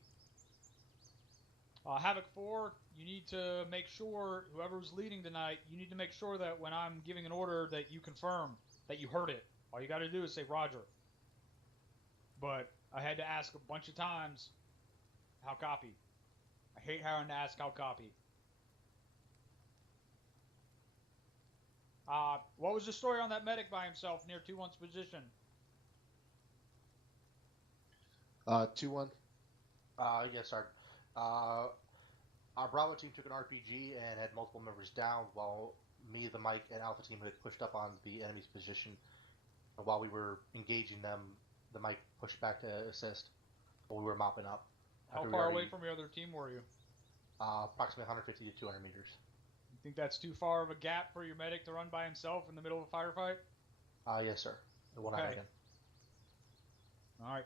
Havoc 4, you need to make sure, whoever's leading tonight, you need to make sure that when I'm giving an order that you confirm that you heard it. All you got to do is say Roger. But I had to ask a bunch of times, how copy? I hate having to ask how copy. What was the story on that medic by himself near 2-1's position? 2-1. Yes, sir. Our Bravo team took an RPG and had multiple members down, while me, the Mike, and Alpha team had pushed up on the enemy's position. While we were engaging them, the Mike pushed back to assist while we were mopping up. How far away from your other team were you? Approximately 150 to 200 meters. You think that's too far of a gap for your medic to run by himself in the middle of a firefight? Yes, sir. It will not happen. All right.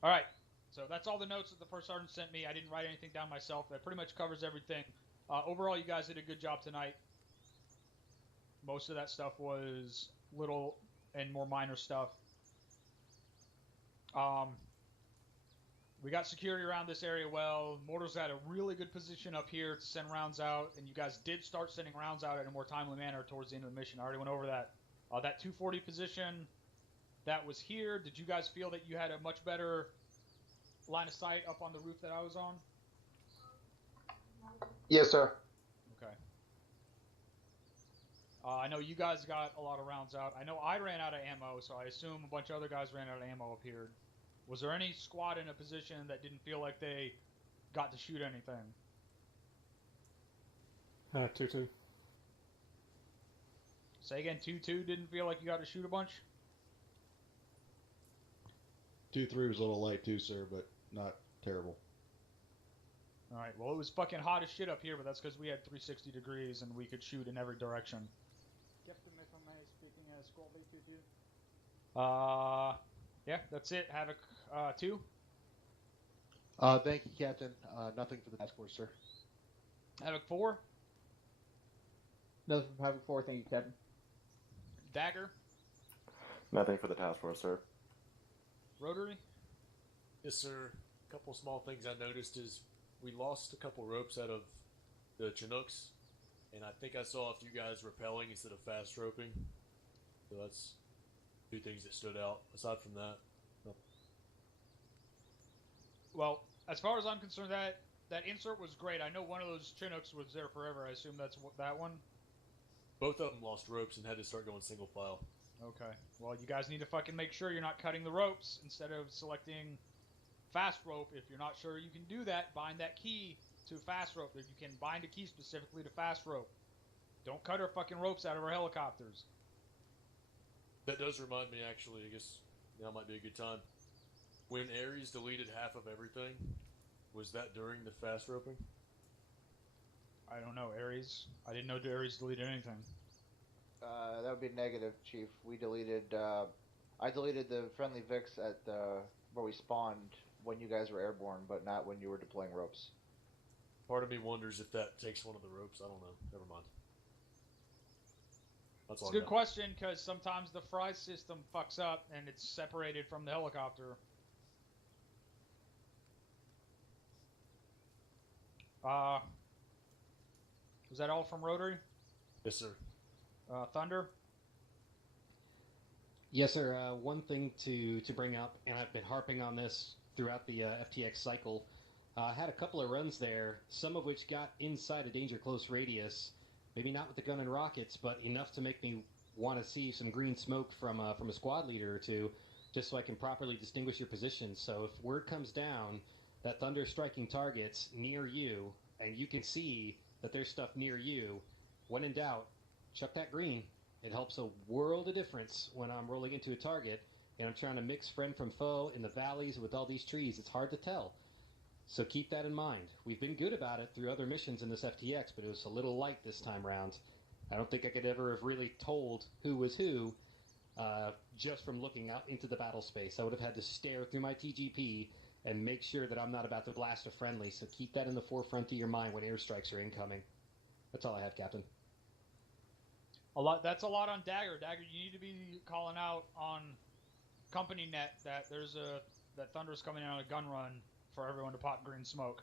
All right, so that's all the notes that the first sergeant sent me. I didn't write anything down myself. That pretty much covers everything. Overall, you guys did a good job tonight. Most of that stuff was little and more minor stuff. We got security around this area well. Mortar's at a really good position up here to send rounds out, and you guys did start sending rounds out in a more timely manner towards the end of the mission. I already went over that. That 240 position that was here, did you guys feel that you had a much better line of sight up on the roof that I was on? Yes, sir. Okay. I know you guys got a lot of rounds out. I know I ran out of ammo, so I assume a bunch of other guys ran out of ammo up here. Was there any squad in a position that didn't feel like they got to shoot anything? 2-2. Say again, 2-2 didn't feel like you got to shoot a bunch? 2-3 was a little light too, sir, but not terrible. Alright, well, it was fucking hot as shit up here, but that's because we had 360 degrees and we could shoot in every direction. Captain, if I may, speaking as Squad B2. Yeah, that's it. Havoc 2. Thank you, Captain. Nothing for the task force, sir. Havoc 4? Nothing from Havoc 4, thank you, Captain. Dagger? Nothing for the task force, sir. Rotary? Yes, sir. A couple small things I noticed is we lost a couple ropes out of the Chinooks, and I think I saw a few guys rappelling instead of fast roping. So that's two things that stood out. Aside from that, no. Well, as far as I'm concerned, that insert was great. I know one of those Chinooks was there forever. I assume that's that one? Both of them lost ropes and had to start going single file. Okay. Well, you guys need to fucking make sure you're not cutting the ropes instead of selecting fast rope. If you're not sure you can do that, bind that key to fast rope. If you can bind a key specifically to fast rope. Don't cut our fucking ropes out of our helicopters. That does remind me, actually, I guess now might be a good time. When Ares deleted half of everything, was that during the fast roping? I don't know, Ares. I didn't know Ares deleted anything. That would be negative, Chief. We deleted. I deleted the friendly Vix at where we spawned when you guys were airborne, but not when you were deploying ropes. Part of me wonders if that takes one of the ropes. I don't know. Never mind. That's It's a good question, because sometimes the fry system fucks up and it's separated from the helicopter. Was that all from Rotary? Yes, sir. Thunder? Yes, sir. One thing to bring up, and I've been harping on this throughout the FTX cycle. I had a couple of runs there, some of which got inside a danger close radius. Maybe not with the gun and rockets, but enough to make me want to see some green smoke from a squad leader or two, just so I can properly distinguish your position. So if word comes down that Thunder's striking targets near you, and you can see that there's stuff near you, when in doubt, chuck that green. It helps a world of difference when I'm rolling into a target and I'm trying to mix friend from foe in the valleys with all these trees. It's hard to tell. So keep that in mind. We've been good about it through other missions in this FTX, but it was a little light this time around. I don't think I could ever have really told who was who just from looking out into the battle space. I would have had to stare through my TGP and make sure that I'm not about to blast a friendly. So keep that in the forefront of your mind when airstrikes are incoming. That's all I have, Captain. That's a lot on Dagger. Dagger, you need to be calling out on company net that that Thunder's coming in on a gun run for everyone to pop green smoke.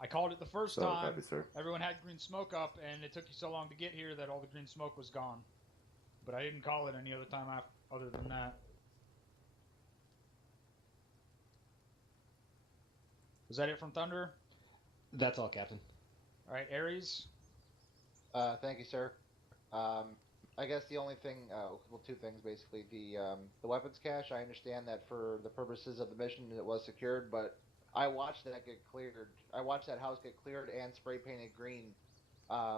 I called it the first time. Happy, sir. Everyone had green smoke up, and it took you so long to get here that all the green smoke was gone. But I didn't call it any other time other than that. Was that it from Thunder? That's all, Captain. All right, Ares? Thank you, sir. I guess the only thing, well, two things basically. The weapons cache, I understand that for the purposes of the mission it was secured, but I watched that get cleared. I watched that house get cleared and spray painted green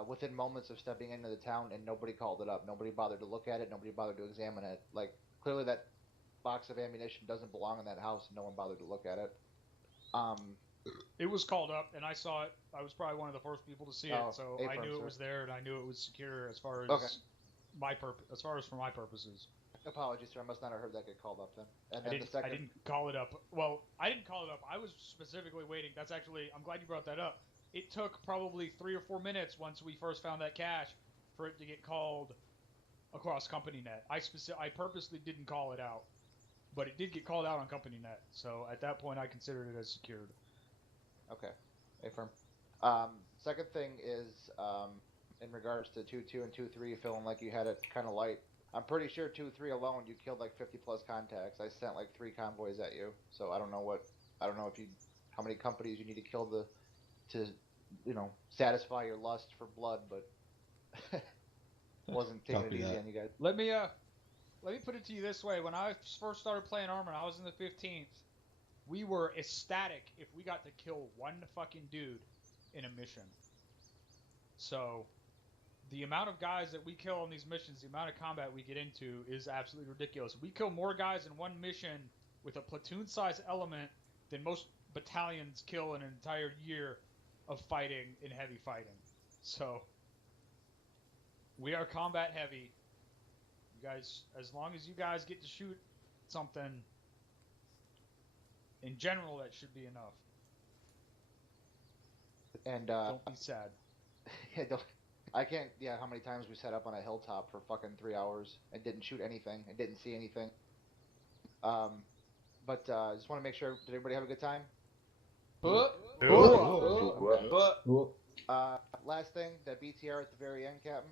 within moments of stepping into the town, and nobody called it up. Nobody bothered to look at it. Nobody bothered to examine it. Like, clearly that box of ammunition doesn't belong in that house, and no one bothered to look at it. It was called up, and I saw it. I was probably one of the first people to see it, so I knew it was there, and I knew it was secure as far as my as far as for my purposes. Apologies, sir. I must not have heard that get called up then. And I then didn't, the second. I didn't call it up. Well, I didn't call it up. I was specifically waiting. That's actually. I'm glad you brought that up. It took probably 3 or 4 minutes once we first found that cache for it to get called across company net. I purposely didn't call it out, but it did get called out on company net. So at that point, I considered it as secured. Okay, affirm. Second thing is, in regards to 2-2 and 2-3 feeling like you had it kind of light. I'm pretty sure 2-3 alone you killed like 50 plus contacts. I sent like 3 convoys at you, so I don't know how many companies you need to kill to satisfy your lust for blood, but wasn't taking it easy on you guys. Let me put it to you this way: when I first started playing Arma, I was in the 15th. We were ecstatic if we got to kill one fucking dude in a mission. So, the amount of guys that we kill on these missions, the amount of combat we get into is absolutely ridiculous. We kill more guys in one mission with a platoon-size element than most battalions kill in an entire year of fighting in heavy fighting. So, we are combat heavy. You guys, as long as you guys get to shoot something, in general, that should be enough. And don't be sad. Yeah, I can't. Yeah, how many times we sat up on a hilltop for fucking 3 hours and didn't shoot anything and didn't see anything. But I just want to make sure. Did everybody have a good time? Last thing, that BTR at the very end, Captain.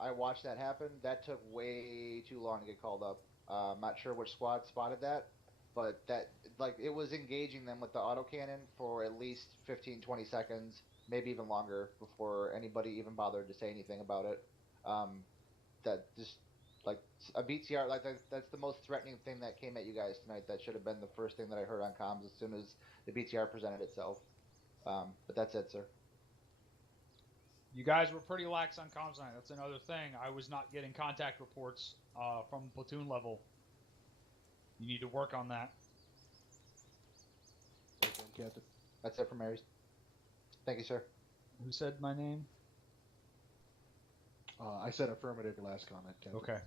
I watched that happen. That took way too long to get called up. I'm not sure which squad spotted that, but it was engaging them with the autocannon for at least 15-20 seconds, maybe even longer, before anybody even bothered to say anything about it. That just a BTR, that's the most threatening thing that came at you guys tonight. That should have been the first thing that I heard on comms as soon as the BTR presented itself. But that's it, sir. You guys were pretty lax on comms tonight. That's another thing. I was not getting contact reports from platoon level. You need to work on that. Captain. That's it from Mary's. Thank you, sir. Who said my name? I said affirmative your last comment, Captain. Okay.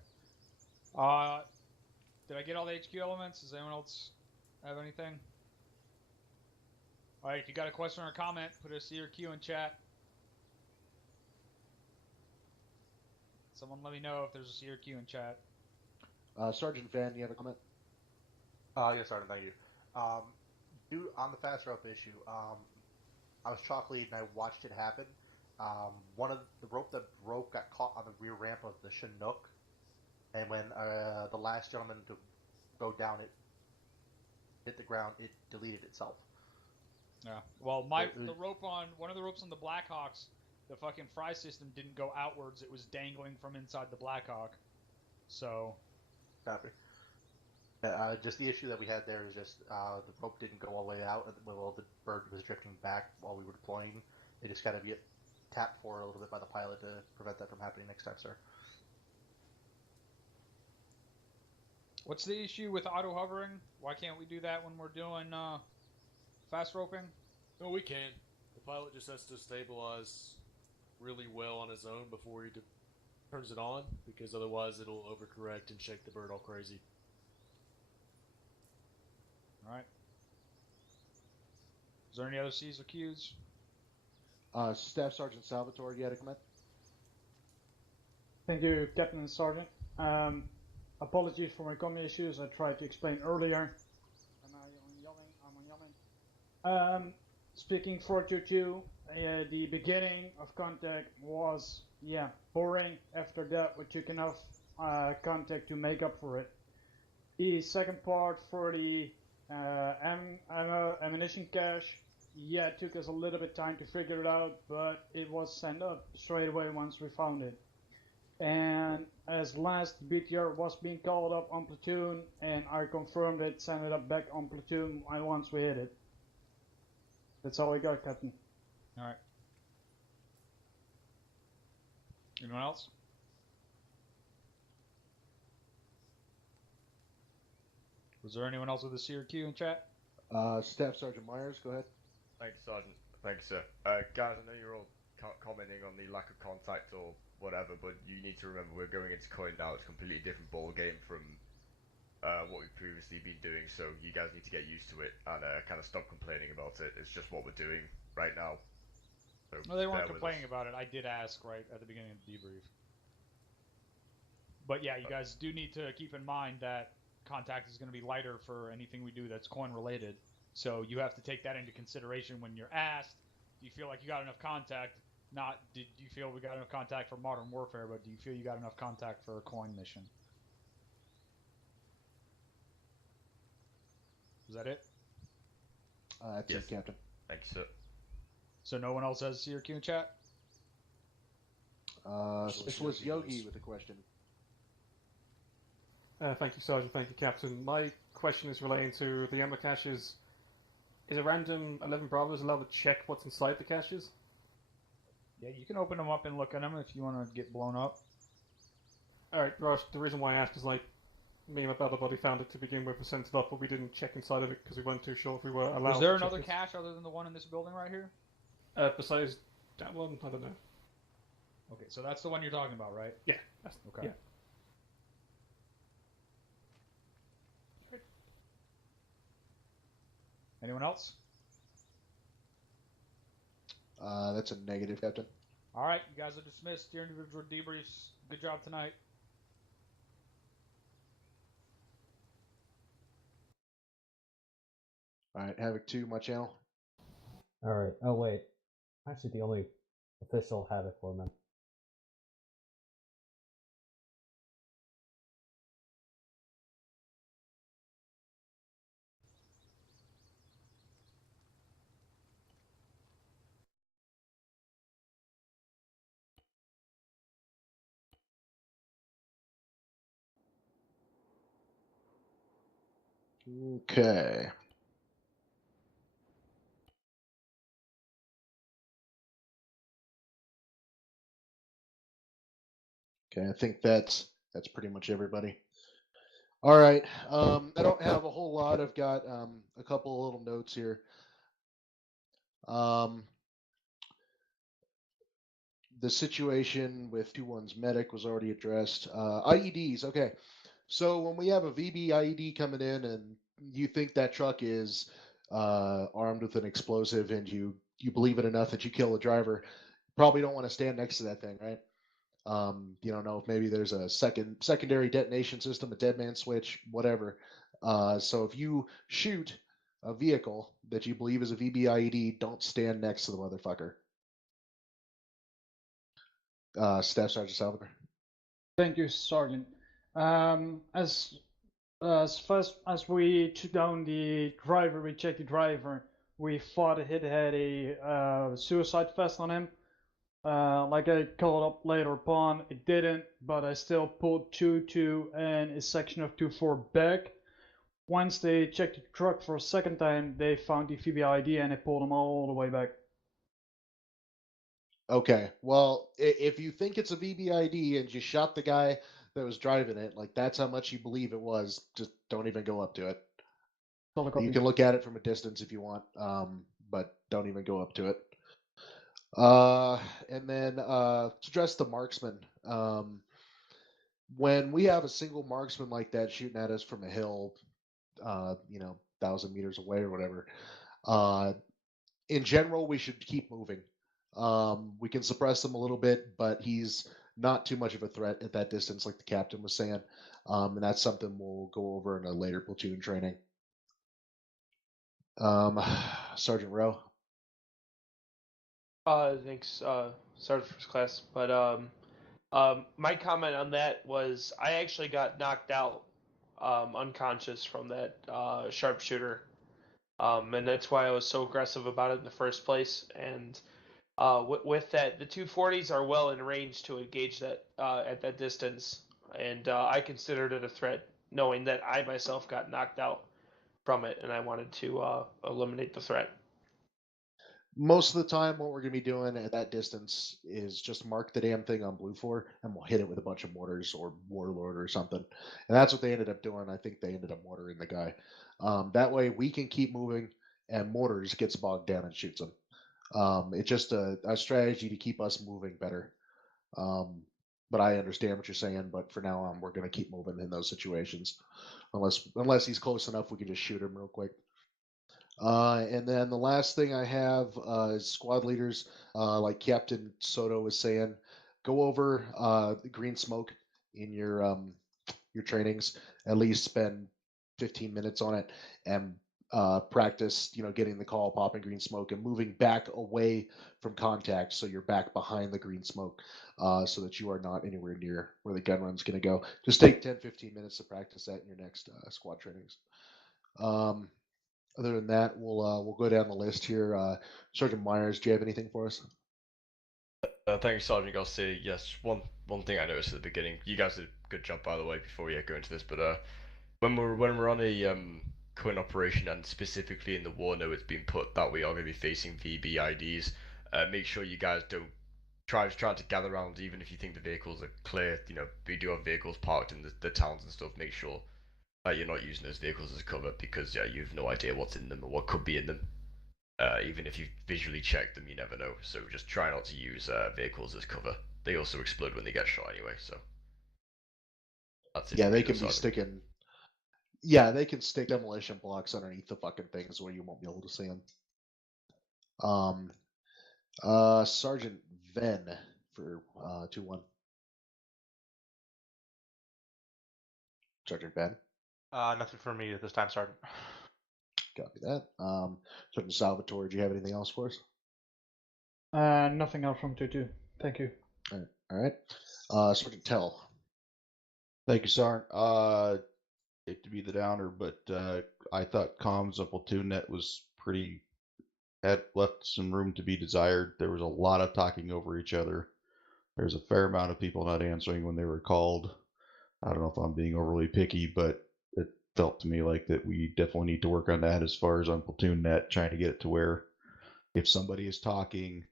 Did I get all the HQ elements? Does anyone else have anything? Alright, if you got a question or a comment, put a C or Q in chat. Someone let me know if there's a C or Q in chat. Sergeant Van, you have a comment? Yes, Sergeant, thank you. Dude, on the fast rope issue, I was chalk lead and I watched it happen. One of the rope that broke got caught on the rear ramp of the Chinook, and when the last gentleman to go down, it hit the ground. It deleted itself. Yeah. Well, the rope on one of the ropes on the Blackhawks, the fucking fry system didn't go outwards. It was dangling from inside the Blackhawk. So. Copy. Just the issue that we had there is just the rope didn't go all the way out while the bird was drifting back while we were deploying. They just got to be tapped for a little bit by the pilot to prevent that from happening next time, sir. What's the issue with auto hovering? Why can't we do that when we're doing fast roping? No, we can. The pilot just has to stabilize really well on his own before he turns it on, because otherwise it'll overcorrect and shake the bird all crazy. Alright. Is there any other C's or Q's? Staff Sergeant Salvatore, you had a comment? Thank you, Captain and Sergeant. Apologies for my comm issues. I tried to explain earlier. Speaking for 2-2, the beginning of contact was, boring. After that, we took enough contact to make up for it. The second part for the ammunition cache, it took us a little bit of time to figure it out, but it was sent up straight away once we found it. And as last BTR was being called up on platoon, and I confirmed it, sent it up back on platoon once we hit it. That's all I got, Captain. Alright. Anyone else? Was there anyone else with a C or Q in chat? Staff Sergeant Myers, go ahead. Thank you, Sergeant. Thank you, sir. Guys, I know you're all commenting on the lack of contact or whatever, but you need to remember we're going into COIN now. It's a completely different ball game from what we've previously been doing, so you guys need to get used to it and kind of stop complaining about it. It's just what we're doing right now. So no, they weren't complaining about it. I did ask right at the beginning of the debrief. But yeah, you guys do need to keep in mind that contact is going to be lighter for anything we do that's COIN related. So you have to take that into consideration when you're asked, do you feel like you got enough contact? Not, did you feel we got enough contact for Modern Warfare, but do you feel you got enough contact for a COIN mission? Is that it? That's it, Captain. Thank you, sir. So no one else has C or Q in chat? Specialist Yogi with a question. Thank you, Sergeant. Thank you, Captain. My question is relating to the ammo caches. Is a random 11 Bravos allowed to check what's inside the caches? Yeah, you can open them up and look at them if you want to get blown up. Alright, Ross, the reason why I asked is, like, me and my other buddy found it to begin with, we sent it up, but we didn't check inside of it because we weren't too sure if we were allowed to. Was there another cache other than the one in this building right here? Besides that one, I don't know. Okay, so that's the one you're talking about, right? Yeah. That's, okay. Yeah. Anyone else? That's a negative, Captain. All right, you guys are dismissed. Your individual debriefs. Good job tonight. All right, Havoc 2, my channel. All right. Oh wait, actually the only official Havoc woman. Okay. Okay, I think that's pretty much everybody. All right. I don't have a whole lot. I've got a couple of little notes here. The situation with 2-1's medic was already addressed. IEDs. Okay. So when we have a VB IED coming in and you think that truck is armed with an explosive and you believe it enough that you kill the driver, probably don't want to stand next to that thing, right? You don't know if maybe there's a secondary detonation system, a dead man switch, whatever. So if you shoot a vehicle that you believe is a VBIED, don't stand next to the motherfucker. Staff Sergeant Salvatore. Thank you, Sergeant. As fast as we took down the driver, we checked the driver. We thought it had a suicide vest on him. Like I called up later upon, it didn't, but I still pulled 2-2 and a section of 2-4 back. Once they checked the truck for a second time, they found the VBID and they pulled them all the way back. Okay, well, if you think it's a VBID and you shot the guy that was driving it, like that's how much you believe it was, just don't even go up to it. You can look at it from a distance if you want, but don't even go up to it. And then to address the marksman, when we have a single marksman like that shooting at us from a hill, 1,000 meters away or whatever, in general, we should keep moving. We can suppress him a little bit, but he's not too much of a threat at that distance, like the captain was saying. And that's something we'll go over in a later platoon training. Sergeant Roe. Thanks, Sergeant First Class. But my comment on that was I actually got knocked out unconscious from that sharpshooter. And that's why I was so aggressive about it in the first place. And with that, the 240s are well in range to engage that at that distance. And I considered it a threat, knowing that I myself got knocked out from it, and I wanted to eliminate the threat. Most of the time, what we're going to be doing at that distance is just mark the damn thing on Blue 4, and we'll hit it with a bunch of mortars or Warlord or something. And that's what they ended up doing. I think they ended up mortaring the guy. That way, we can keep moving, and Mortars gets bogged down and shoots him. It's just a strategy to keep us moving better. But I understand what you're saying. But for now on, we're going to keep moving in those situations, unless he's close enough, we can just shoot him real quick. And then the last thing I have is squad leaders, like Captain Soto was saying, go over the green smoke in your trainings. At least spend 15 minutes on it and practice, getting the call, popping green smoke, and moving back away from contact, so you're back behind the green smoke, so that you are not anywhere near where the gun run's going to go. Just take 10-15 minutes to practice that in your next squad trainings. Other than that, we'll go down the list here. Sergeant Myers, do you have anything for us? Thank you, Sergeant Garcia. Yes, one thing I noticed at the beginning. You guys did a good job, by the way, before we go into this. But when we're on a current operation, and specifically in the war note, it's been put that we are going to be facing VBIDs. Make sure you guys don't try to gather around, even if you think the vehicles are clear. We do have vehicles parked in the towns and stuff. Make sure you're not using those vehicles as cover, because you have no idea what's in them or what could be in them. Even if you visually check them, you never know. So just try not to use vehicles as cover. They also explode when they get shot anyway. So that's it. Yeah, they can be sticking. Yeah, they can stick demolition blocks underneath the fucking things where you won't be able to see them. Sergeant Venne for 2-1. Sergeant Venne. Nothing for me at this time, Sergeant. Copy that. Sergeant Salvatore, do you have anything else for us? Nothing else from 2-2. Thank you. All right. Sergeant Tell. Thank you, Sergeant. Hate to be the downer, but I thought comms on Platoon Net was had left some room to be desired. There was a lot of talking over each other. There's a fair amount of people not answering when they were called. I don't know if I'm being overly picky, but it felt to me like that we definitely need to work on that as far as on Platoon Net, trying to get it to where if somebody is talking,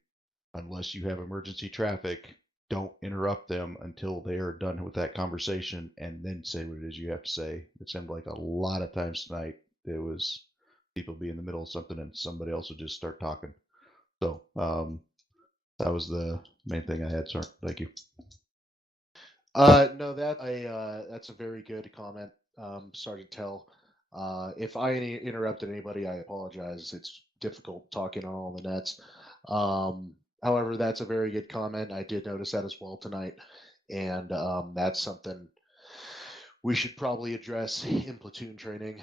unless you have emergency traffic, don't interrupt them until they are done with that conversation and then say what it is you have to say. It seemed like a lot of times tonight there was people be in the middle of something and somebody else would just start talking. So that was the main thing I had, sir. Thank you. No, that's a very good comment, Sergeant Tell. If I interrupted anybody, I apologize. It's difficult talking on all the nets. However, that's a very good comment. I did notice that as well tonight, and that's something we should probably address in platoon training.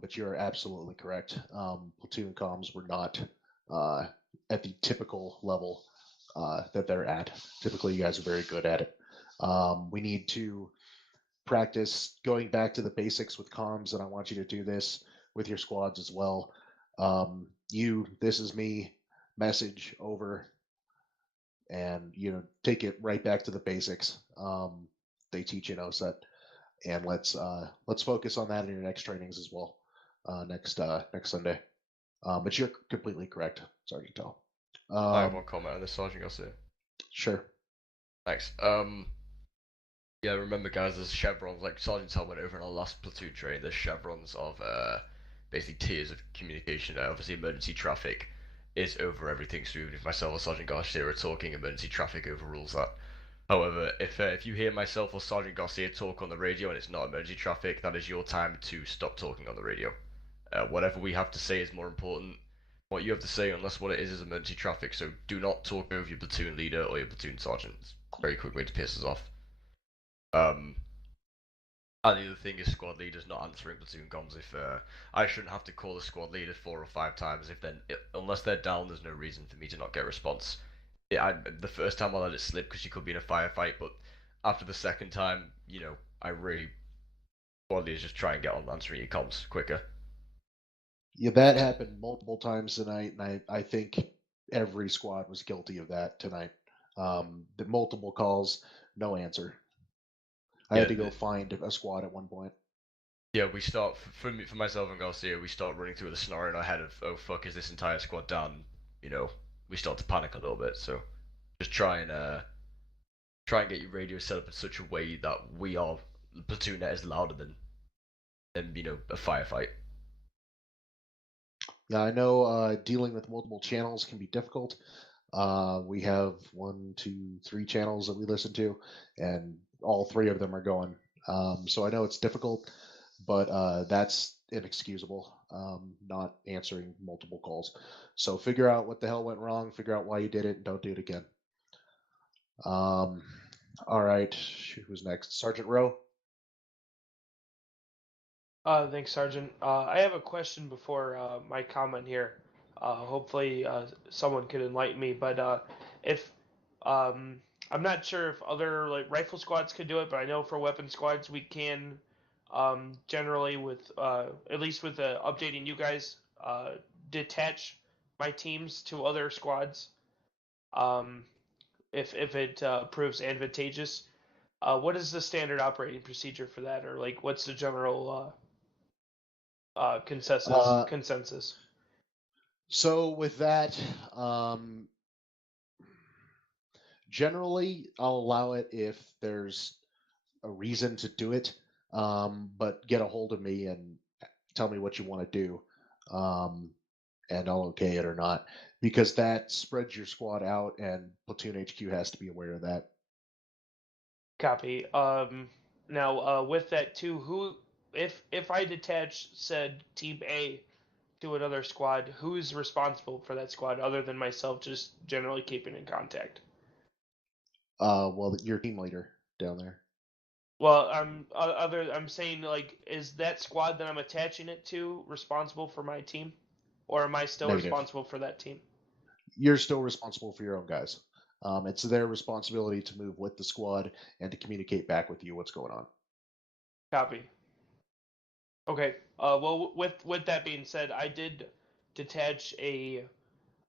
But you are absolutely correct. Platoon comms were not at the typical level that they're at. Typically, you guys are very good at it. We need to practice going back to the basics with comms, and I want you to do this with your squads as well. This is me, message over, and take it right back to the basics. They teach in OSET, and let's focus on that in your next trainings as well. Next Sunday. But you're completely correct, Sergeant Tell. I have one comment on this, Sergeant Garcia. Sure. Thanks. Yeah, remember guys, there's chevrons, like Sergeant Tell went over in our last platoon training, there's chevrons of basically tiers of communication. Obviously emergency traffic is over everything, so even if myself or Sergeant Garcia are talking, emergency traffic overrules that. However, if you hear myself or Sergeant Garcia talk on the radio and it's not emergency traffic, that is your time to stop talking on the radio. Whatever we have to say is more important. What you have to say, unless what it is emergency traffic, so do not talk over your platoon leader or your platoon sergeant. It's a very quick way to piss us off. And the other thing is squad leaders not answering platoon comms. If I shouldn't have to call the squad leader 4 or 5 times. Unless they're down, there's no reason for me to not get a response. The first time I let it slip because you could be in a firefight, but after the second time, I really squad leaders just try and get on answering your comms quicker. Yeah, that happened multiple times tonight, and I think every squad was guilty of that tonight. The multiple calls, no answer. I had to go find a squad at one point. Yeah, we start, for myself and Garcia, we start running through the scenario in our head of, oh fuck, is this entire squad down? We start to panic a little bit, so just try and get your radio set up in such a way that the platoon net is louder than a firefight. Yeah, I know dealing with multiple channels can be difficult. We have 1, 2, 3 channels that we listen to, and all 3 of them are going. So I know it's difficult, but that's inexcusable, not answering multiple calls. So figure out what the hell went wrong, figure out why you did it, and don't do it again. All right, who's next? Sergeant Roe? Thanks, Sergeant. I have a question before my comment here. Hopefully someone could enlighten me, but if I'm not sure if other rifle squads could do it, but I know for weapon squads we can generally with at least with updating you guys detach my teams to other squads if it proves advantageous. What is the standard operating procedure for that, or what's the general consensus? So with that, generally I'll allow it if there's a reason to do it, but get a hold of me and tell me what you want to do, and I'll okay it or not, because that spreads your squad out, and Platoon HQ has to be aware of that. Copy. Now with that too, who if I detach said Team A to another squad, who's responsible for that squad other than myself just generally keeping in contact? Well, your team leader down there. Well, I'm saying, like, is that squad that I'm attaching it to responsible for my team? Or am I still Negative. responsible for that team? You're still responsible for your own guys. It's their responsibility to move with the squad and to communicate back with you what's going on. Copy. Okay. Well, with that being said, I did detach a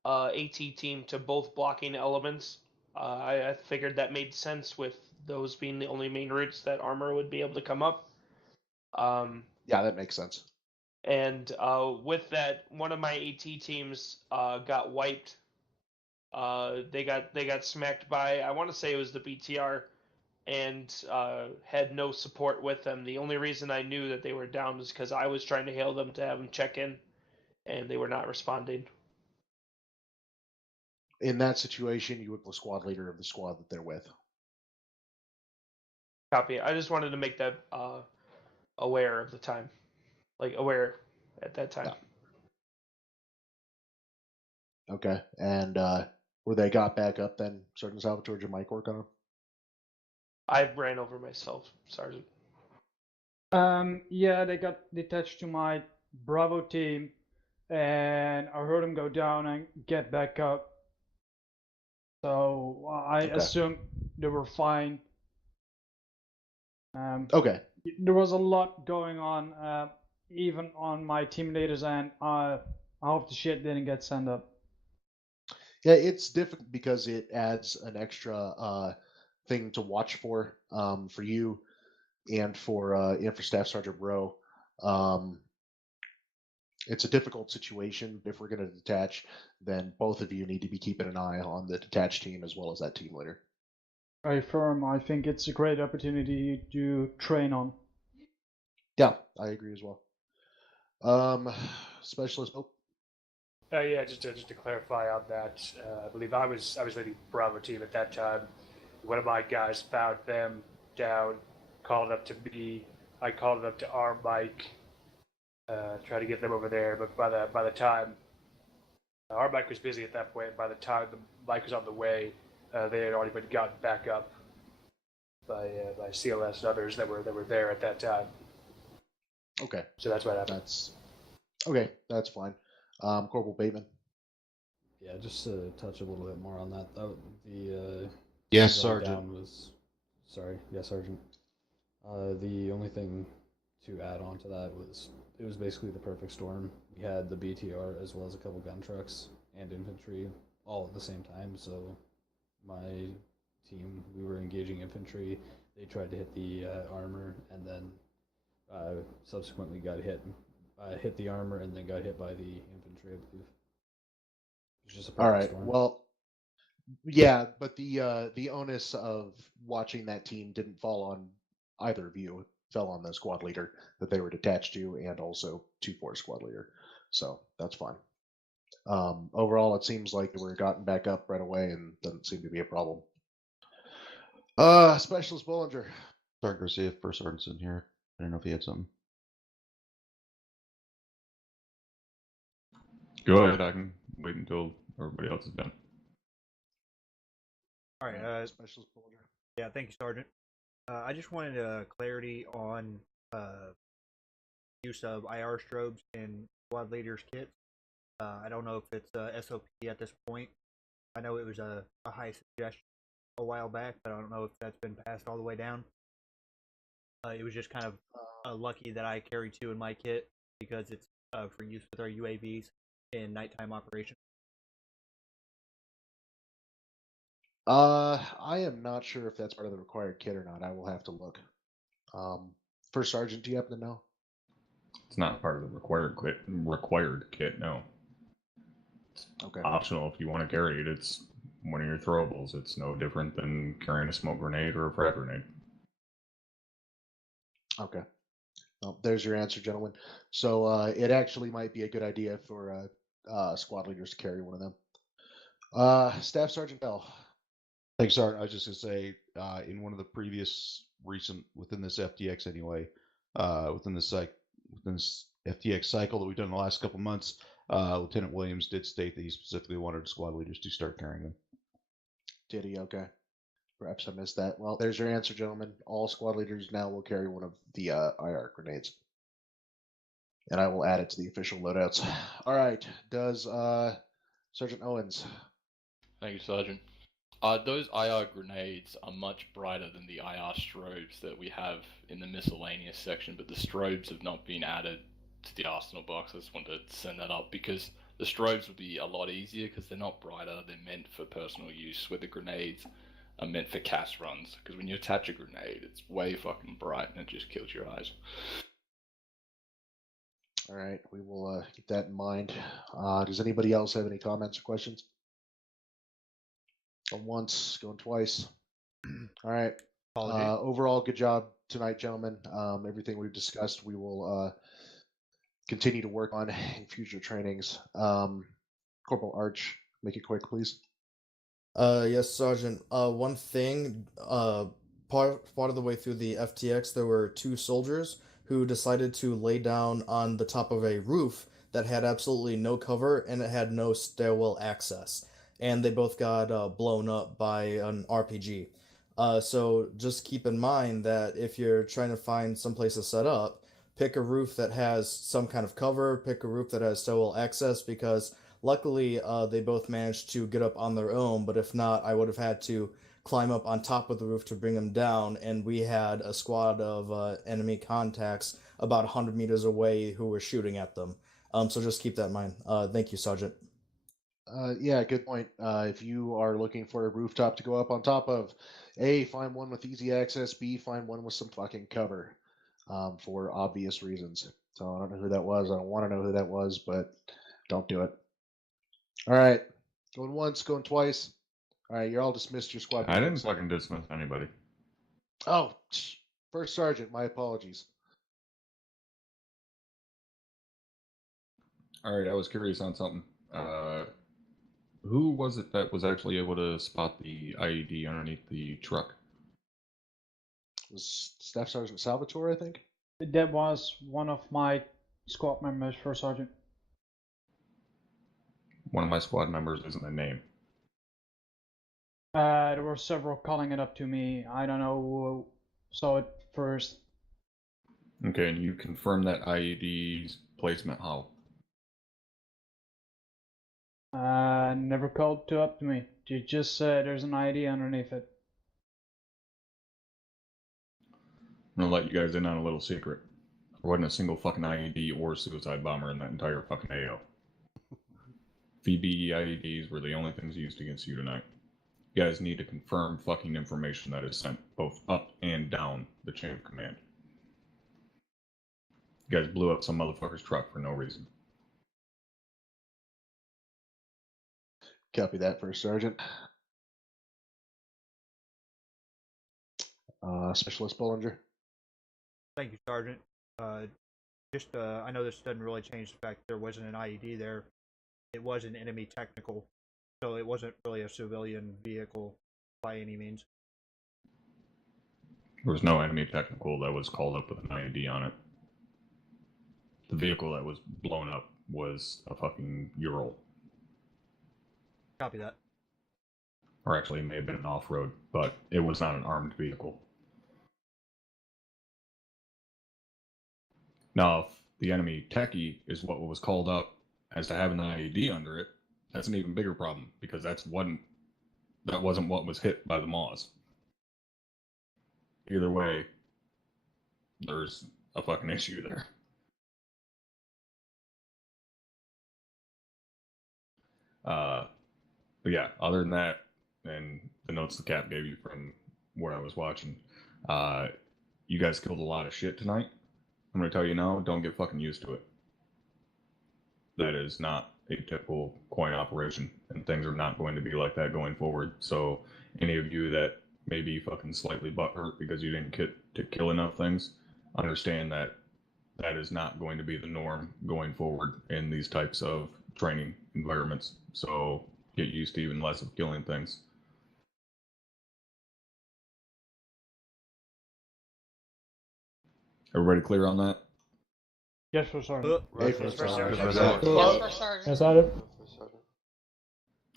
AT team to both blocking elements. I figured that made sense with those being the only main routes that armor would be able to come up. Yeah, that makes sense. And with that, one of my AT teams got wiped. They got smacked by, I want to say it was the BTR, and had no support with them. The only reason I knew that they were down was because I was trying to hail them to have them check in, and they were not responding. In that situation, you would the squad leader of the squad that they're with. Copy. I just wanted to make that aware of the time. Like, aware at that time. Yeah. Okay. And where they got back up then, Sergeant Salvatore, did your mic work on them? I ran over myself, Sergeant. Yeah, they got detached to my Bravo team, and I heard them go down and get back up. So I assumed they were fine. Okay. There was a lot going on, even on my team leaders, and half the shit didn't get sent up. Yeah, it's difficult because it adds an extra thing to watch for you and for Staff Sergeant Roe. It's a difficult situation. If we're going to detach, then both of you need to be keeping an eye on the detached team as well as that team leader. I affirm. I think it's a great opportunity to train on. Yeah, I agree as well. Specialist. Oh. Yeah, just to clarify on that, I believe I was leading Bravo team at that time. One of my guys found them down, called up to me. I called it up to our Mike, tried to get them over there. But by the time our Mike was busy at that point, by the time the Mike was on the way, they had already been gotten back up by CLS and others that were there at that time. Okay. So that's what happened. That's fine. Corporal Bateman. Yeah, just to touch a little bit more on that. Yes, Sergeant. Sorry, yes, Sergeant. The only thing to add on to that was it was basically the perfect storm. We had the BTR as well as a couple gun trucks and infantry all at the same time. So my team, we were engaging infantry. They tried to hit the armor, and then subsequently got hit the armor, and then got hit by the infantry, I believe. It was just a perfect All right. storm. Well, yeah, but the onus of watching that team didn't fall on either of you. It fell on the squad leader that they were detached to, and also 2-4 squad leader. So that's fine. Overall, it seems like they were gotten back up right away, and doesn't seem to be a problem. Specialist Bollinger. Sergeant Garcia, First Sergeant's in here. I don't know if he had something. Go ahead, I can wait until everybody else is done. All right, Specialist Bollinger. Yeah, thank you, Sergeant. I just wanted clarity on use of IR strobes in squad leaders kits. I don't know if it's SOP at this point. I know it was a high suggestion a while back, but I don't know if that's been passed all the way down. It was just kind of lucky that I carry 2 in my kit because it's for use with our UAVs in nighttime operations. I am not sure if that's part of the required kit or not. I will have to look. First Sergeant, do you happen to know? It's not part of the required kit, no. It's optional if you want to carry it. It's one of your throwables. It's no different than carrying a smoke grenade or a frag grenade. Okay. Well, there's your answer, gentlemen. So it actually might be a good idea for squad leaders to carry one of them. Staff Sergeant Tell. Thanks, Sergeant. I was just going to say, in one of the previous recent, within this FTX anyway, within this FTX cycle that we've done in the last couple months, Lieutenant Williams did state that he specifically wanted squad leaders to start carrying them. Did he? Okay. Perhaps I missed that. Well, there's your answer, gentlemen. All squad leaders now will carry one of the IR grenades. And I will add it to the official loadouts. All right. Does Sergeant Owens? Thank you, Sergeant. Those IR grenades are much brighter than the IR strobes that we have in the miscellaneous section, but the strobes have not been added to the arsenal box. I just wanted to send that up because the strobes would be a lot easier because they're not brighter. They're meant for personal use, where the grenades are meant for cast runs. Because when you attach a grenade, it's way fucking bright and it just kills your eyes. All right, we will keep that in mind. Does anybody else have any comments or questions? Going once, going twice. All right. Overall, good job tonight, gentlemen. Everything we've discussed, we will continue to work on in future trainings. Corporal Arch, make it quick, please. Yes, Sergeant. One thing, part of the way through the FTX, there were two soldiers who decided to lay down on the top of a roof that had absolutely no cover and it had no stairwell access. And they both got blown up by an RPG. So just keep in mind that if you're trying to find some place to set up, pick a roof that has some kind of cover, pick a roof that has stairwell access, because luckily they both managed to get up on their own, but if not, I would have had to climb up on top of the roof to bring them down, and we had a squad of enemy contacts about 100 meters away who were shooting at them. So just keep that in mind. Thank you, Sergeant. Yeah, good point. If you are looking for a rooftop to go up on top of, A, find one with easy access, B, find one with some fucking cover, for obvious reasons. So I don't know who that was. I don't want to know who that was, but don't do it. All right. Going once, going twice. All right, you're all dismissed your squad. I didn't fucking dismiss anybody. Oh, First Sergeant, my apologies. All right, I was curious on something. Who was it that was actually able to spot the IED underneath the truck? It was Staff Sergeant Salvatore, I think? That was one of my squad members, First Sergeant. One of my squad members isn't a name. There were several calling it up to me. I don't know who saw it first. Okay, and you confirmed that IED's placement how? Never called up to me. You just said there's an ID underneath it. I'm gonna let you guys in on a little secret. There wasn't a single fucking IED or suicide bomber in that entire fucking AO. VBE IEDs were the only things used against you tonight. You guys need to confirm fucking information that is sent both up and down the chain of command. You guys blew up some motherfucker's truck for no reason. Copy that, First Sergeant. Specialist Bollinger. Thank you, Sergeant. I know this doesn't really change the fact there wasn't an IED there. It was an enemy technical, so it wasn't really a civilian vehicle by any means. There was no enemy technical that was called up with an IED on it. The vehicle that was blown up was a fucking Ural. Copy that. Or actually, it may have been an off-road, but it was not an armed vehicle. Now, if the enemy techie is what was called up as to having an IED under it, that's an even bigger problem, because that wasn't what was hit by the Maws. Either way, there's a fucking issue there. But yeah, other than that, and the notes the Cap gave you from what I was watching, you guys killed a lot of shit tonight. I'm going to tell you now, don't get fucking used to it. That is not a typical coin operation, and things are not going to be like that going forward. So any of you that may be fucking slightly butthurt because you didn't get to kill enough things, understand that that is not going to be the norm going forward in these types of training environments. So get used to even less of killing things. Everybody clear on that? Yes, for Sergeant. Hey, for Sergeant. Yes, for Sergeant. Yes, Sergeant.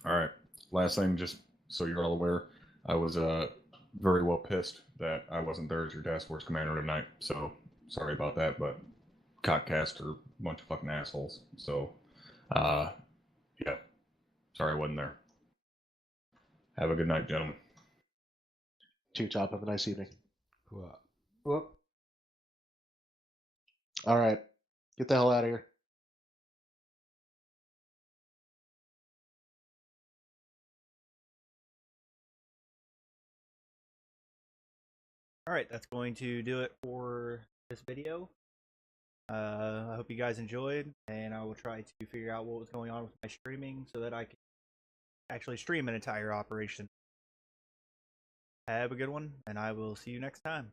All right. Last thing, just so you're all aware, I was very well pissed that I wasn't there as your task force commander tonight. So sorry about that, but Cockcast are a bunch of fucking assholes. So, yeah, sorry I wasn't there. Have a good night, gentlemen. Two Top, have a nice evening. Whoop. All right, get the hell out of here. Alright, that's going to do it for this video. I hope you guys enjoyed, and I will try to figure out what was going on with my streaming so that I can actually stream an entire operation. Have a good one, and I will see you next time.